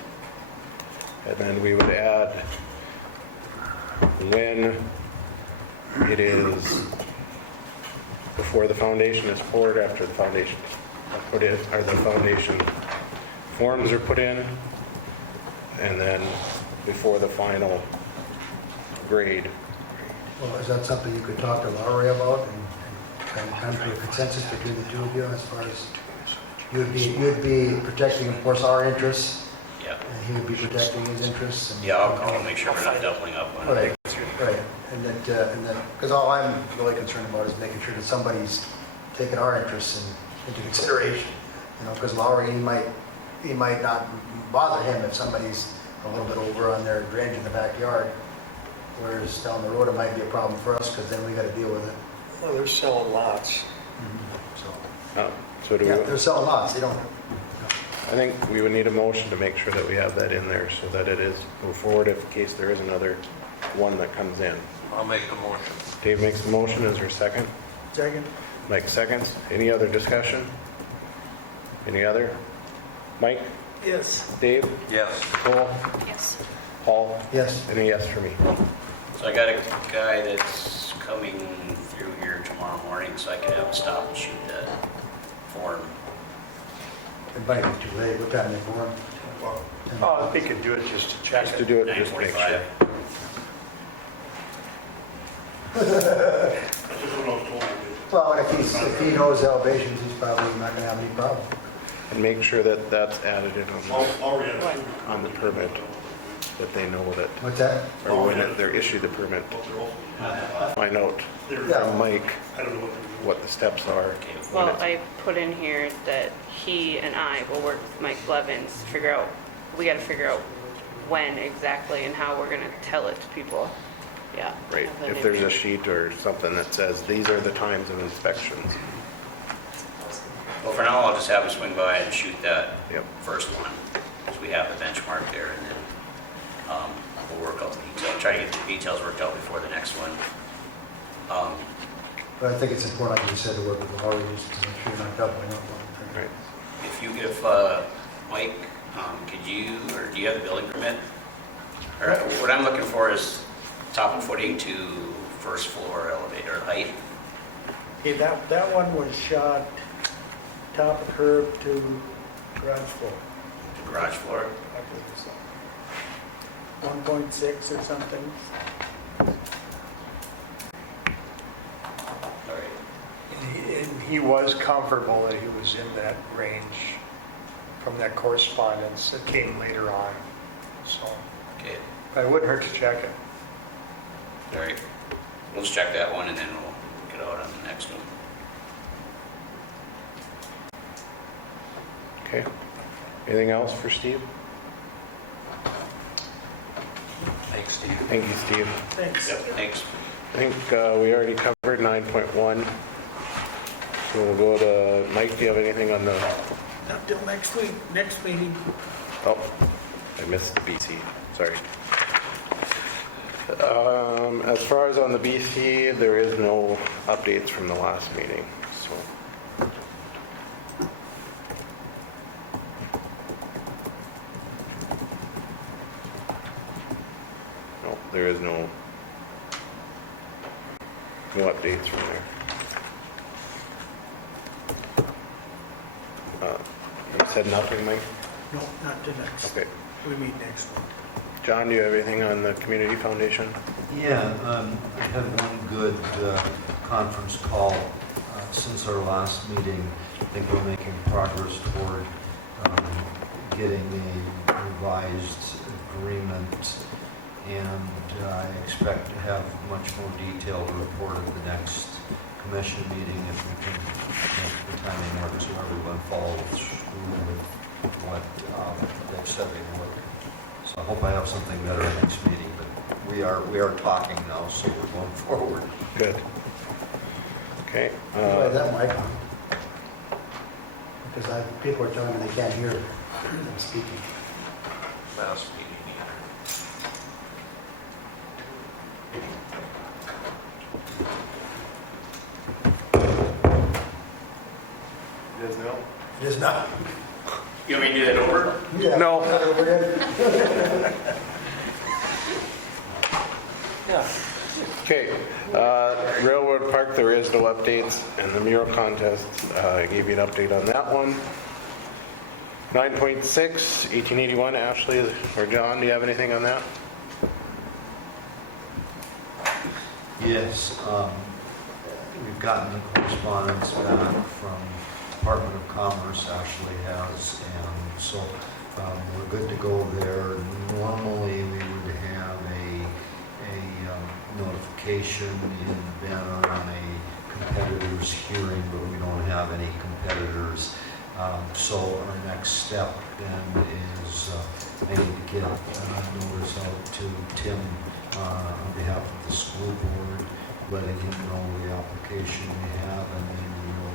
And then we would add when it is before the foundation is poured, after the foundation is put in, or the foundation forms are put in, and then before the final grade. Well, is that something you could talk to Lowry about and kind of come to a consensus between the two of you as far as you'd be protecting, of course, our interests, Yeah. and he would be protecting his interests. And Yeah, I'll call and make sure we're not doubling up on Right, it. right, and then, because all I'm really concerned about is making sure that somebody's taking our interests into consideration, because Lowry, he might not bother him if somebody's a little bit over on their drainage in the backyard, whereas down the road, it might be a problem for us, because then we got to deal with it. Well, they're selling lots. So, So do we, yeah, they're selling lots, they don't, I think we would need a motion to make sure that we have that in there so that it is move forward if in case there is another one that comes in. I'll make the motion. Dave makes the motion, is there a second? Second? Mike seconds. Any other discussion? Any other? Mike? Yes. Dave? Yes. Cole? Yes. Paul? yes. And a yes for me. So I got a guy that's coming through here tomorrow morning, so I could have him stop and shoot that form. It might be too late, what time they born? Oh, they could do it just to check Just to it. do it, just to make 9:45. sure. Well, if he knows elevations, he's probably not gonna have any problem. And make sure that that's added in on the permit, that they know that, What's that? or when they're issued the permit. Find out Yeah. from Mike what the steps are. when Well, it's- I put in here that he and I will work with Mike Blevins to figure out, we gotta figure out when exactly and how we're gonna tell it to people. Yeah. Right, have that if in there's there. a sheet or something that says, these are the times of inspections. Well, for now, I'll just have him swing by and shoot that Yep. first one, because we have the benchmark there, and then we'll work out the details, try to get the details worked out before the next one. But I think it's important, like you said, to work with Lowry, just to make sure you're not doubling up on Right. If Mike, could you, or do you have the building permit? Or what I'm looking for is top of footing to first floor elevator height. Okay, that one was shot top of curb to garage floor. The garage floor. I believe so. 1.6 or something. All right. And he was comfortable that he was in that range from that correspondence that came later on. So, Okay, but it wouldn't hurt to check it. all right. We'll just check that one and then we'll get out on the next one. Okay. Anything else for Steve? Thanks, Steve. Thank you, Steve. Thanks. Yep, thanks. I think we already covered 9.1. So we'll go to, Mike, do you have anything on the, Not till next week, next meeting. oh, I missed the BC, sorry. As far as on the BC, there is no updates from the last meeting, so. there is no updates from there. You said nothing, Mike? No, not the next. Okay. We meet next week. John, do you have anything on the community foundation? Yeah, I had one good conference call since our last meeting. I think we're making progress toward getting a revised agreement, and I expect to have much more detailed report at the next commission meeting if we can make the timing work so everyone follows through with what they've said they would. So I hope I have something better next meeting, but we are talking now, so we're going forward. Good. Okay. Try that mic on. Because people are telling me they can't hear them speaking. Last meeting. It is now. It is not. You want me to do that over? Yeah. No. We're good. Okay, Railroad Park, there is no updates, and the mural contest, I gave you an update on that one. 9.6, 1881, Ashley or John, do you have anything on that? Yes, we've gotten the correspondence back from Department of Commerce, actually has, and so we're good to go there. Normally, we would have a notification in Banner on a competitor's hearing, but we don't have any competitors. So our next step then is I need to get notice out to Tim on behalf of the school board, letting him know the application we have, and then we'll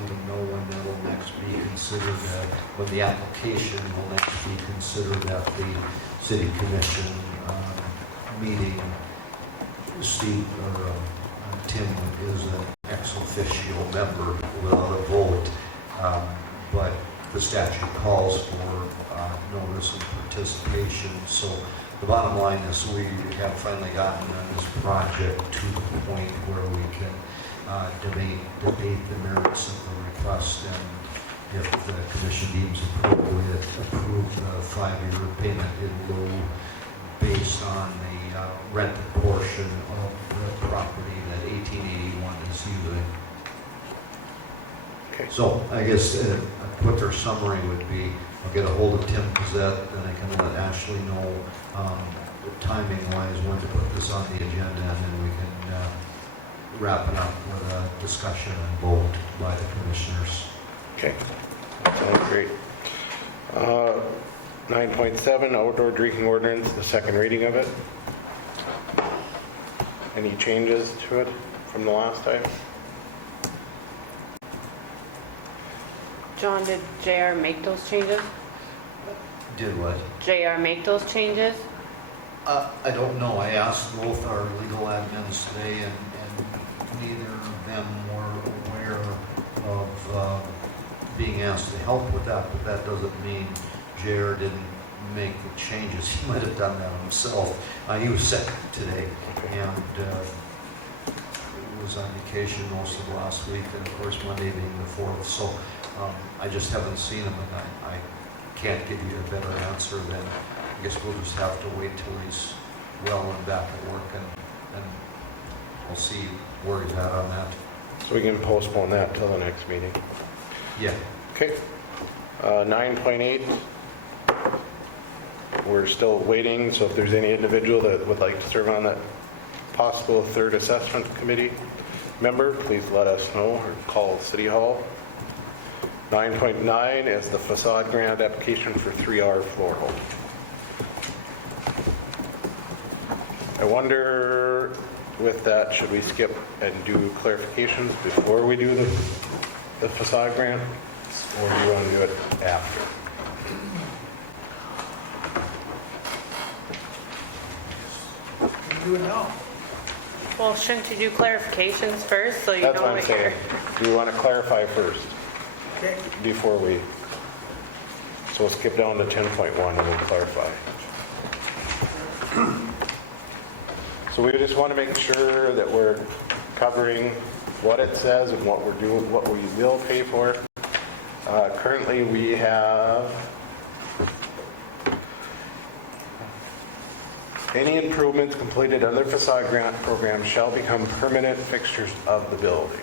let him know when that will next be considered, when the application will next be considered at the city commission meeting. Steve, or Tim is an ex officio member without a vote, but the statute calls for notice of participation. So the bottom line is we have finally gotten this project to the point where we can debate the merits of the request, and if the commission deems appropriate, approve the 5-year payment in lieu based on the rented portion of the property that 1881 is using. Okay. So I guess a quicker summary would be, I'll get a hold of Tim Pizzette, and I can let Ashley know timing-wise when to put this on the agenda, and then we can wrap it up with a discussion and vote by the commissioners. Okay, sounds great. 9.7, outdoor drinking ordinance, the second reading of it. Any changes to it from the last time? John, did JR make those changes? Did what? JR make those changes? I don't know. I asked both our legal admins today, and neither of them were aware of being asked to help with that, but that doesn't mean JR didn't make the changes. He might have done that himself. He was sick today, and was on vacation most of last week, and of course Monday being the 4th. So I just haven't seen him, and I can't give you a better answer than I guess we'll just have to wait till he's well and back at work, and we'll see where he's at on that. So we can postpone that till the next meeting. Yeah. Okay. 9.8, we're still waiting, so if there's any individual that would like to serve on that possible third assessment committee member, please let us know or call City Hall. 9.9 is the facade grant application for 3R floor home. I wonder with that, should we skip and do clarifications before we do the facade grant? Or do you want to do it after? Do it now. Well, shouldn't you do clarifications first so you That's know what I'm what saying. you're... Do we want to clarify first Okay. before we, so we'll skip down to 10.1 and we'll clarify. So we just want to make sure that we're covering what it says and what we're doing, what we will pay for. Currently, we have any improvements completed under facade grant program shall become permanent fixtures of the building.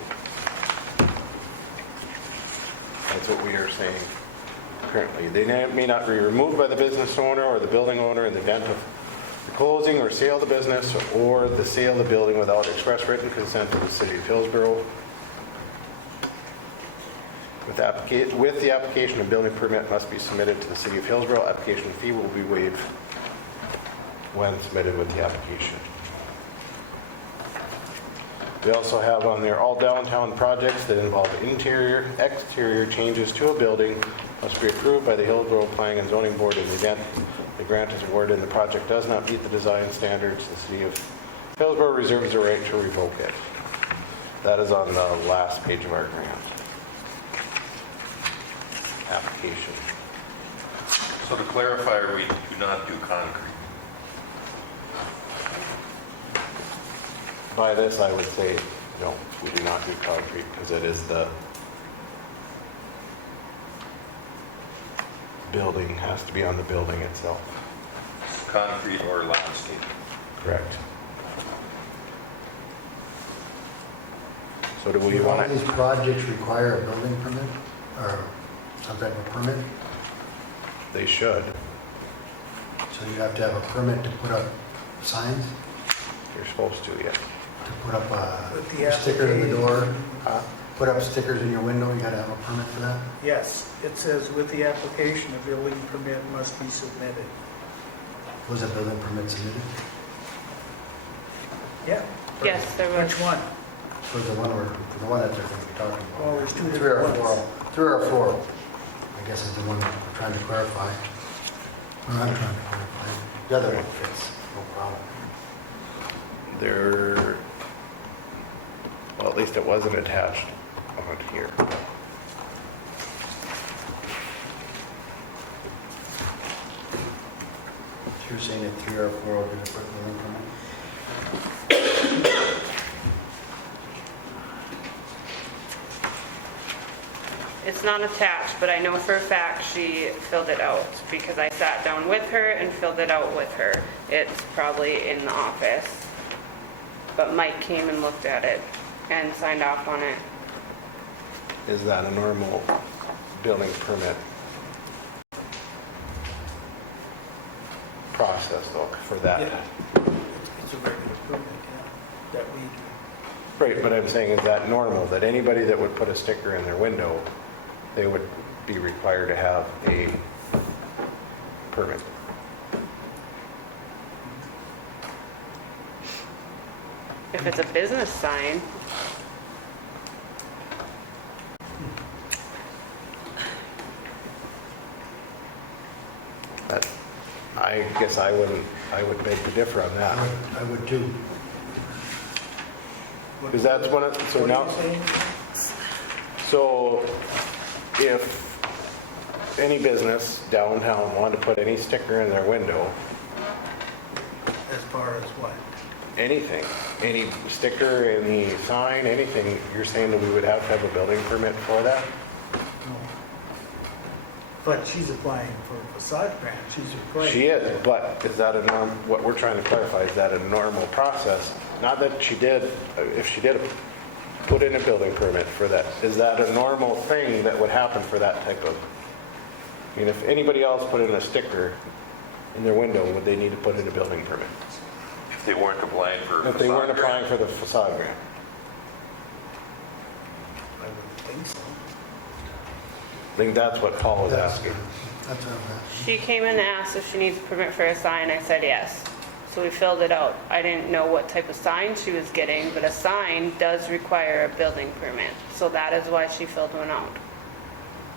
That's what we are saying currently. They may not be removed by the business owner or the building owner in the event of the closing or sale of the business or the sale of the building without express written consent of the city of Hillsborough. With the application, a building permit must be submitted to the city of Hillsborough. Application fee will be waived when submitted with the application. We also have on there all downtown projects that involve interior, exterior changes to a building must be approved by the Hillsborough Planning and Zoning Board in the event the grant is awarded and the project does not meet the design standards. The city of Hillsborough reserves the right to revoke it. That is on the last page of our grant application. So to clarify, we do not do concrete. By this, I would say, no, we do not do concrete because it is the building, has to be on the building itself. Concrete or landscape. Correct. So do we Do all want these to, projects require a building permit or some type of permit? they should. So you have to have a permit to put up signs, You're supposed to, yeah. to put up With the a sticker in the door, Huh? put up stickers in your window, you gotta have a permit for that? Yes, it says with the application, a building permit must be submitted. Was a building permit submitted Yeah. Yes, there was. Which one? for the one that they're gonna be talking about? Well, there's two Three or different four, ones. three or four, I guess is the one that we're trying to clarify. Or I'm trying to clarify. The other one fits, no problem. There, well, at least it wasn't attached on here. So you're saying that three or four are gonna put building permit? It's not attached, but I know for a fact she filled it out because I sat down with her and filled it out with her. It's probably in the office. But Mike came and looked at it and signed off on it. Is that a normal building permit process though for that? Yeah. It's a regular permit, yeah, that we do. Right, but I'm saying, is that normal, that anybody that would put a sticker in their window, they would be required to have a permit? If it's a business sign, That, I guess I would beg to differ on that. I would too. Because that's one of, so What now, are you saying? so if any business downtown wanted to put any sticker in their window, As far as what? anything, any sticker, any sign, anything, you're saying that we would have to have a building permit for that? No. But she's applying for a facade grant, she's required. She is, but is that a norm, what we're trying to clarify, is that a normal process? Not that she did, if she did put in a building permit for that, is that a normal thing that would happen for that type of? I mean, if anybody else put in a sticker in their window, would they need to put in a building permit? If they weren't applying for a If they weren't facade applying grant. for the facade grant? I would think so. I think that's what Paul was asking. That's what I'm asking. she came and asked if she needs a permit for a sign. I said yes. So we filled it out. I didn't know what type of sign she was getting, but a sign does require a building permit. So that is why she filled one out.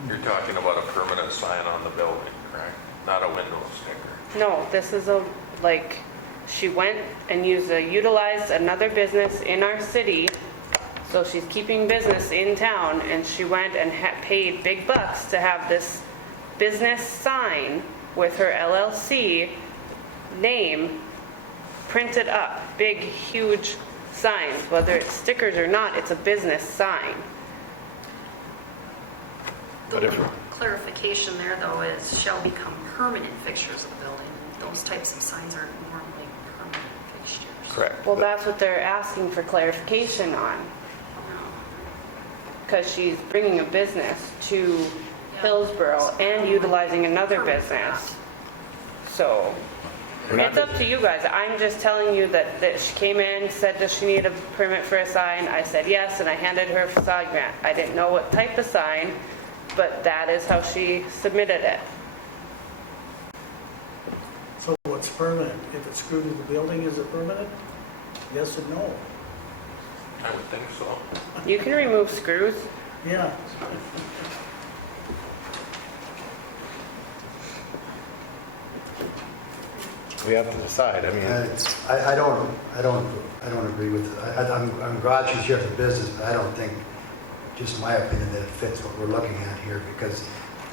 You're talking about a permanent sign on the building, correct? Not a window sticker. No, this is a, like, she went and utilized another business in our city. So she's keeping business in town and she went and paid big bucks to have this business sign with her LLC name printed up, big, huge signs, whether it's stickers or not, it's a business sign. But if- Clarification there, though, is shall become permanent fixtures of the building. Those types of signs aren't normally permanent fixtures. Correct. Well, that's what they're asking for clarification on, because she's bringing a business to Hillsborough and utilizing another business. So, We're not- it's up to you guys. I'm just telling you that she came in, said, does she need a permit for a sign? I said yes, and I handed her a facade grant. I didn't know what type of sign, but that is how she submitted it. So what's permanent? If it's screwed to the building, is it permanent? Yes and no? I would think so. You can remove screws. Yeah. We have to decide, I mean, I don't agree with it. I'm glad she's here for business, but I don't think, just my opinion, that it fits what we're looking at here, because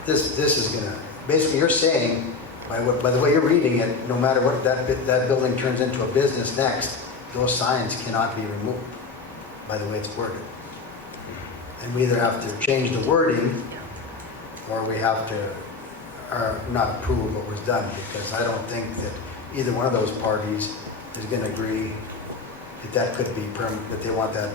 this is gonna, basically you're saying, by the way you're reading it, no matter what that building turns into a business next, those signs cannot be removed, by the way it's worded. And we either have to change the wording, or we have to, not approve what was done, because I don't think that either one of those parties is going to agree that that could be permanent, that they want that.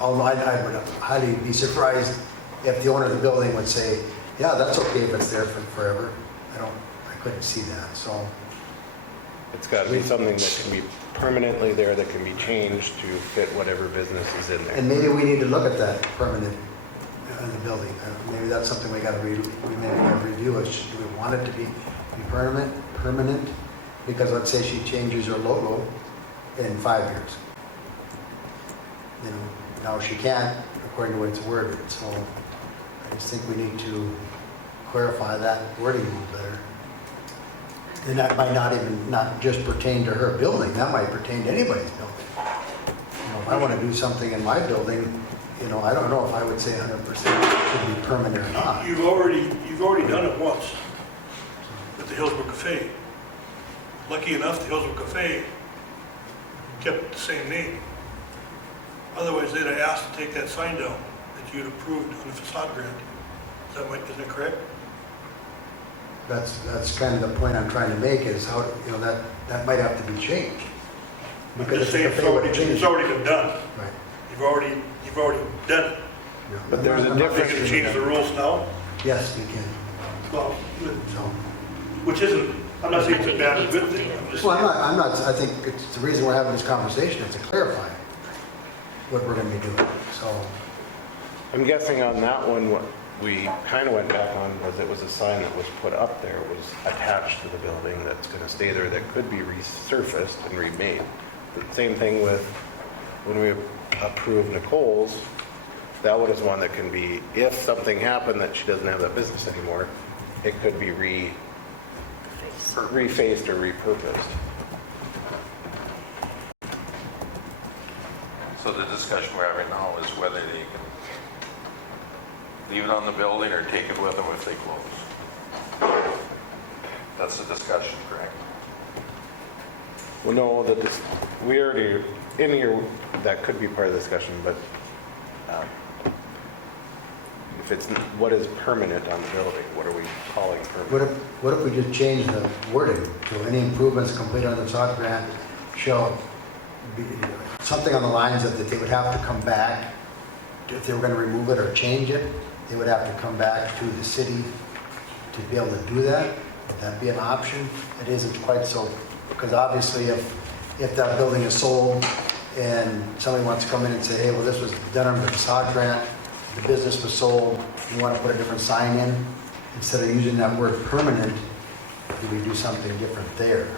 Although I would highly be surprised if the owner of the building would say, yeah, that's okay if it's there for forever. I couldn't see that, so. it's got to be something that can be permanently there, that can be changed to fit whatever business is in there. And maybe we need to look at that permanent in the building. Maybe that's something we got to review. Do we want it to be permanent? Because let's say she changes her logo in 5 years. You know, now she can't, according to what it's worded. So I just think we need to clarify that wording a little better. And that might not just pertain to her building. That might pertain to anybody's building. You know, if I want to do something in my building, you know, I don't know if I would say 100% it should be permanent or not. You've already done it once at the Hillsborough Cafe. Lucky enough, the Hillsborough Cafe kept the same name. Otherwise, they'd have asked to take that sign down that you'd approved on the facade grant. Is that correct? That's kind of the point I'm trying to make, is how, you know, that might have to be changed. I'm Because just saying if they would change it's it- already been done. Right. You've already done it. Yeah. But there's a I'm not- Are you difference. gonna change the rules now? Yes, we can. Well, So, which isn't, I'm not saying it's a bad or good thing. I'm just well, saying. I'm not, I think it's the reason we're having this conversation is to clarify what we're going to be doing. So, I'm guessing on that one, what we kind of went back on was it was a sign that was put up there, was attached to the building that's going to stay there, that could be resurfaced and remade. The same thing with when we approved Nicole's, that one is one that can be, if something happened that she doesn't have that business anymore, it could be refaced or repurposed. So the discussion we're having now is whether they can leave it on the building or take it with them if they close. That's the discussion, correct? Well, no, we already, in here, that could be part of the discussion, but if it's, what is permanent on the building? What are we calling permanent? what if we just change the wording to any improvements completed on the facade grant shall be, something on the lines of that they would have to come back, if they were going to remove it or change it, they would have to come back to the city to be able to do that? Would that be an option? It isn't quite so, because obviously if that building is sold and somebody wants to come in and say, hey, well, this was done under the facade grant, the business was sold, you want to put a different sign in, instead of using that word permanent, do we do something different there?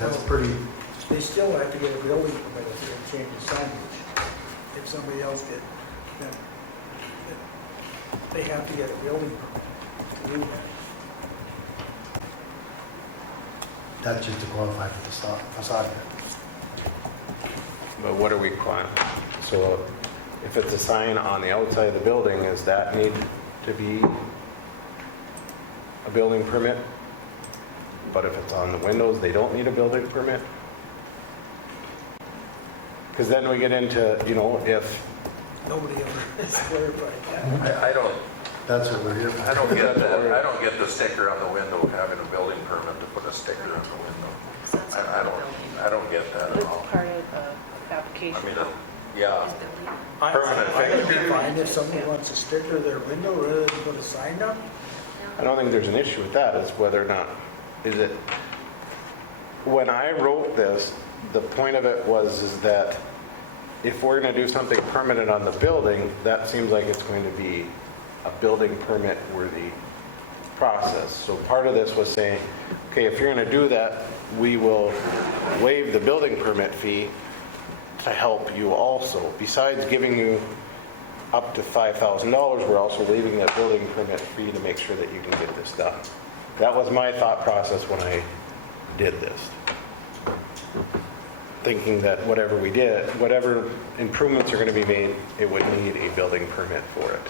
That's pretty, They still have to get a building permit if they change the signage. If somebody else then they have to get a building permit to do that. that's just to qualify for the facade grant. But what are we calling? So if it's a sign on the outside of the building, does that need to be a building permit? But if it's on the windows, they don't need a building permit? Because then we get into, you know, if, Nobody ever has clarified that. I don't, That's what we're here for. I don't get that, I don't get the sticker on the window, having a building permit to put a sticker on the window. That's I don't get that at It's all. part of the application. I mean, yeah, His building. Permanent I would be fixture. fine if somebody wants to sticker their window rather than put a sign up. I don't think there's an issue with that, it's whether or not, is it, when I wrote this, the point of it was is that if we're going to do something permanent on the building, that seems like it's going to be a building permit worthy process. So part of this was saying, okay, if you're going to do that, we will waive the building permit fee to help you also. Besides giving you up to $5,000, we're also waiving that building permit fee to make sure that you can get this done. That was my thought process when I did this. Thinking that whatever we did, whatever improvements are going to be made, it would need a building permit for it.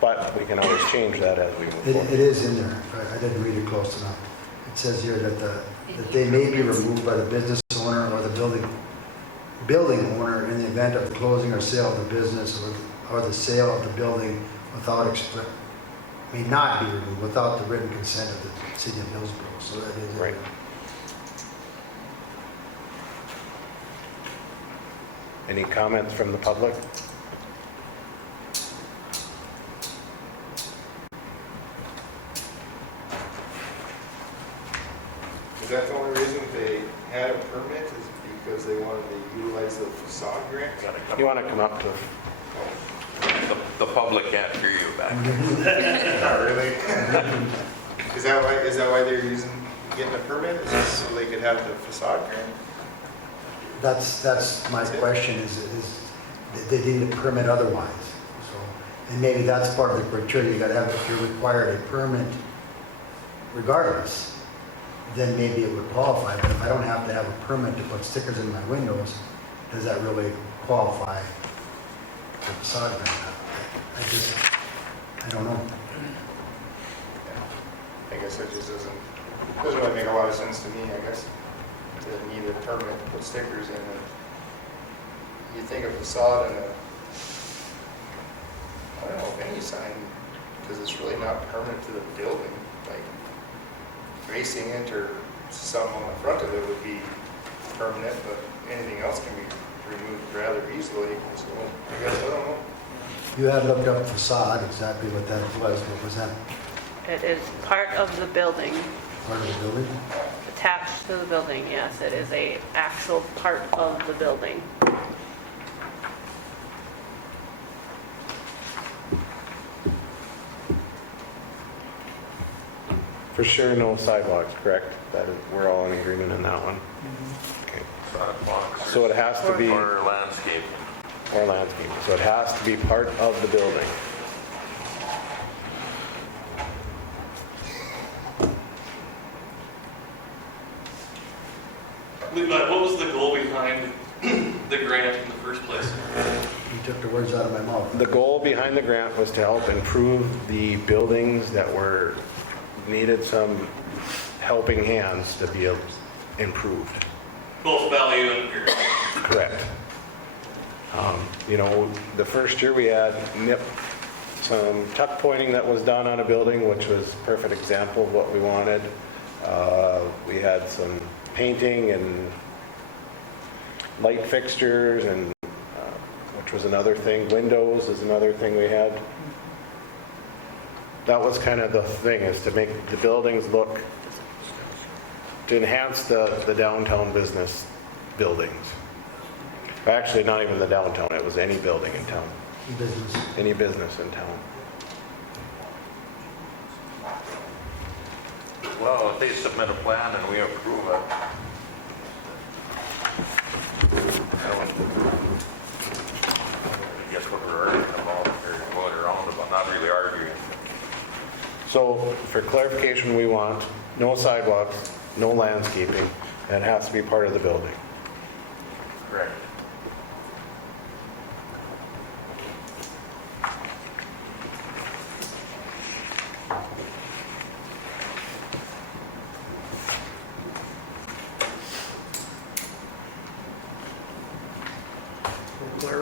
But we can always change that as we move It forward. is in there. I didn't read it close enough. It says here that they may be removed by the business owner or the building owner in the event of the closing or sale of the business or the sale of the building may not be removed without the written consent of the city of Hillsborough. So that is. Right. Any comments from the public? Is that the only reason they had a permit, is because they wanted to utilize the facade grant? You want to come up to, the public can't hear you back. Not really. Is that why they're getting a permit? Is this so they could have the facade grant? That's my question is they didn't permit otherwise. So, and maybe that's part of the criteria. You got to have, if you're required a permit regardless, then maybe it would qualify. But if I don't have to have a permit to put stickers in my windows, does that really qualify for facade grant? I don't know. I guess that just doesn't really make a lot of sense to me, I guess, to need a permit to put stickers in. And you think a facade and I don't know, if any sign, because it's really not permanent to the building, like facing it or something on the front of it would be permanent, but anything else can be removed rather easily, so I guess, I don't know. You had looked up facade, exactly what that was. What was that? It is part of the building, Part of the building? attached to the building, yes. It is a actual part of the building. for sure, no sidewalks, correct? That is, we're all in agreement on that one. Okay. Sidewalks So it has to be, or landscape. or landscaping, so it has to be part of the building. Levi, what was the goal behind the grant in the first place? You took the words out of my mouth. The goal behind the grant was to help improve the buildings that were, needed some helping hands to be improved. Both value and appearance. Correct. You know, the first year we had some tuck pointing that was done on a building, which was a perfect example of what we wanted. We had some painting and light fixtures, and which was another thing. Windows is another thing we had. That was kind of the thing, is to make the buildings look, to enhance the downtown business buildings. Actually, not even the downtown, it was any building in town, Business. any business in town. Well, if they submit a plan and we approve it, I guess what we're arguing about, or going around about, not really arguing. So for clarification, we want no sidewalks, no landscaping, and it has to be part of the building. Correct.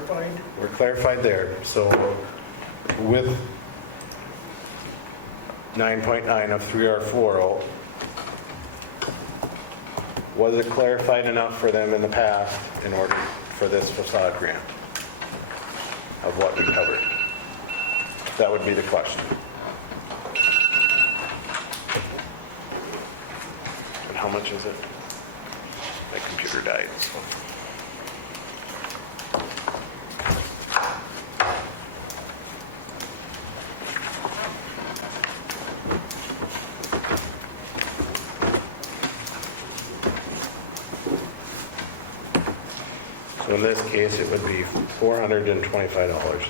clarified? We're clarified there. So with 9.9 of 3R40, was it clarified enough for them in the past in order for this facade grant of what we covered? That would be the question. And how much is it? My computer died, so. So in this case, it would be $425.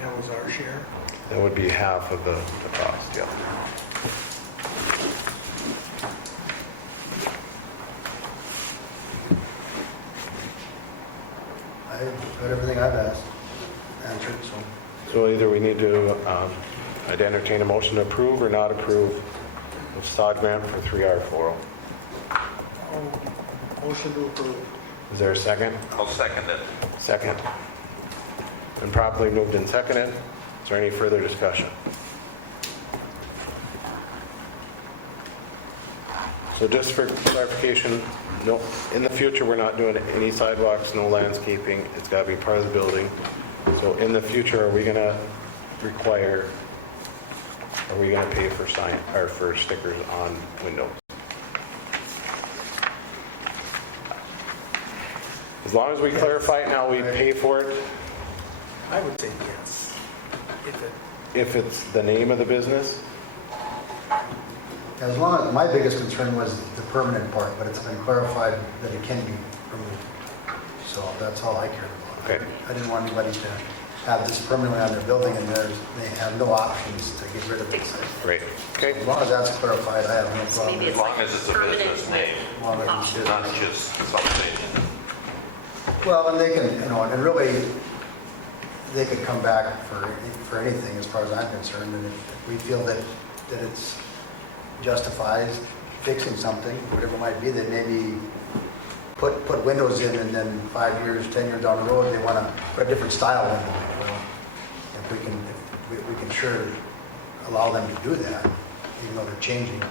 That was our share. That would be half of the cost, yeah. I've got everything I've asked, answered, so. So either we need to, I'd entertain a motion to approve or not approve the facade grant for 3R40. Motion to approve. Is there a second? I'll second it. Second. Been properly moved and seconded. Is there any further discussion? So just for clarification, no, in the future, we're not doing any sidewalks, no landscaping. It's got to be part of the building. So in the future, are we going to require, are we going to pay for sign, or for stickers on windows? As long as we clarify it now, we pay for it. I would say yes. If it's the name of the business, As long as, my biggest concern was the permanent part, but it's been clarified that it can be removed. So that's all I cared about. Okay. I didn't want anybody to have this permanently on their building and they have no options to get rid of it. great. Okay. As long as that's clarified, I have no So problem. maybe As it's long like as it's a permanent business name, As long as it's not business. just something. Well, and they can, you know, and really, they could come back for anything as far as I'm concerned. And if we feel that it's justifies fixing something, whatever it might be, that maybe put windows in and then 5 years, 10 years down the road, they want to put a different style window in. Well, if we can sure allow them to do that, even though they're changing,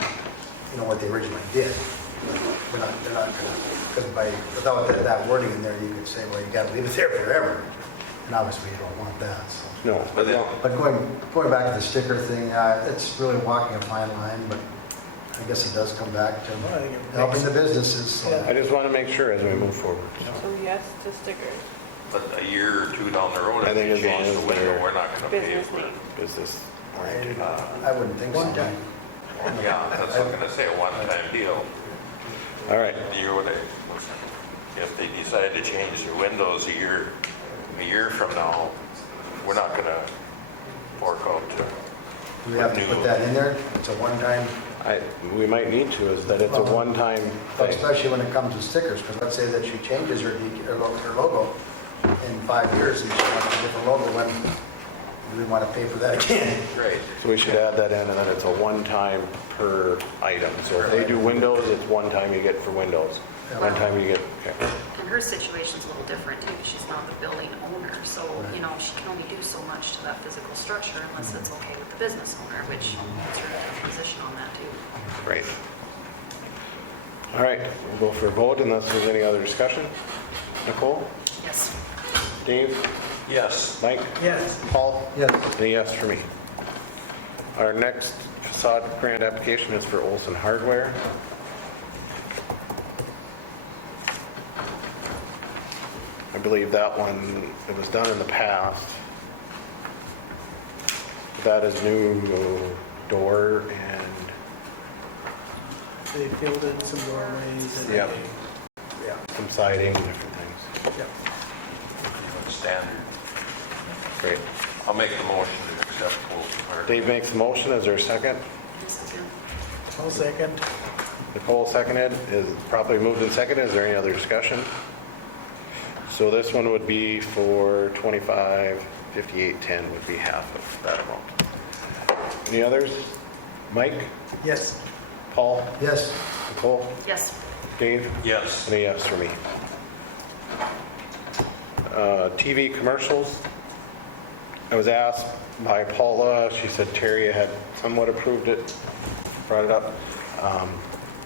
you know, what they originally did. They're not gonna, because without that wording in there, you could say, well, you got to leave it there forever. And obviously, you don't want that, so. No, but no. But going back to the sticker thing, it's really walking a fine line, but I guess it does come back to Well, I think it helping makes- the businesses, so. I just want to make sure as we move forward. So yes to stickers. But a year or two down the road, I if think we as long change as the window, they're- we're not going to pay Business for it. name. Business. I wouldn't think so. One time. Yeah, that's what I'm going to say, a one-time deal. All right. You would, if they decide to change their windows a year from now, we're not going to fork out to. Do we have to put that in there? It's a one-time, We might need to, is that it's a one-time thing. especially when it comes to stickers, because let's say that she changes her logo in 5 years and she wants a different logo, when do we want to pay for that again? Right. So we should add that in, and then it's a one-time per item. So if they do windows, it's one time you get for windows. One time you get, okay. And her situation's a little different too, because she's not the building owner, so, you know, she can only do so much to that physical structure unless it's okay with the business owner, which puts her in a position on that too. Great. All right, we'll go for a vote unless there's any other discussion. Nicole? Yes. Dave? Yes. Mike? Yes. Paul? Yes. And a yes for me. Our next facade grant application is for Olson Hardware. I believe that one, it was done in the past. That is new door and, They filled in some doorways and Yep. they, some siding, different things. yep. Standard. Great. I'll make the motion to accept Olson Hardware. Dave makes the motion, is there a second? I'll second. Nicole seconded, is properly moved and seconded, is there any other discussion? So this one would be for 25, 58, 10 would be half of that amount. Any others? Mike, Yes. Paul, Yes. Nicole, Yes. Dave, Yes. and a yes for me. TV commercials. I was asked by Paula, she said Terry had somewhat approved it, brought it up.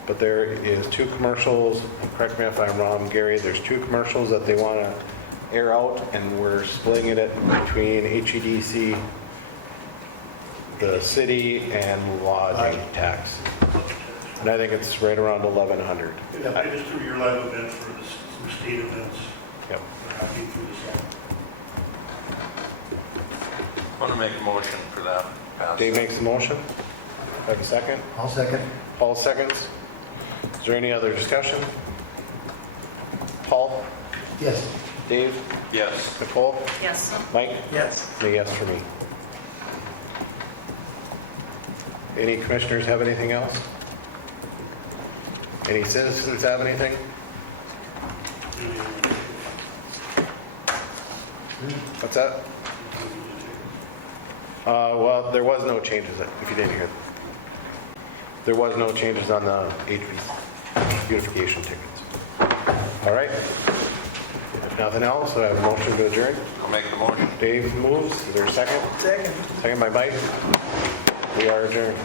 But there is 2 commercials, correct me if I'm wrong, Gary, there's 2 commercials that they want to air out, and we're splitting it between HEDC, the city, and lodging tax. And I think it's right around 1,100. Yeah, I just threw your live events for some state events. Yep. We're happy through the summer. Want to make a motion for that? Pass. Dave makes the motion. Have a second? I'll second. Paul seconds. Is there any other discussion? Paul? Yes. Dave? Yes. Nicole? Yes. Mike? Yes. A yes for me. Any commissioners have anything else? Any citizens have anything? What's that? Well, there was no changes, if you didn't hear. There was no changes on the HV beautification tickets. All right. If nothing else, I have a motion to adjourn. I'll make the motion. Dave moves. Is there a second? Second. Second by Mike. We are adjourned.